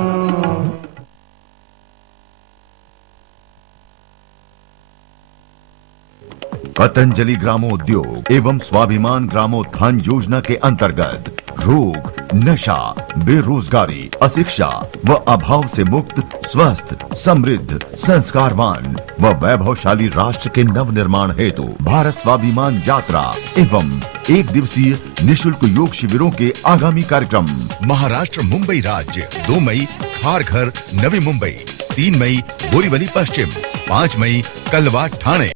पतंजलि ग्रामोद्योग एवं स्वाभिमान ग्रामोत्थान योजना के अंतर्गत रोग, नशा, बेरोजगारी, अशिक्षा व अभाव से मुक्त, स्वस्थ, समृद्ध, संस्कारवान व वैभवशाली राष्ट्र के नव निर्माण हेतु भारत स्वाभिमान यात्रा एवं 1 दिवसीय निःशुल्क योग शिविरों के आगामी कार्यक्रम। महाराष्ट्र मुंबई राज्य 2 मई खारघर नवी मुंबई, 3 मई बोरीवली पश्चिम, 5 मई कलवा ठाणे।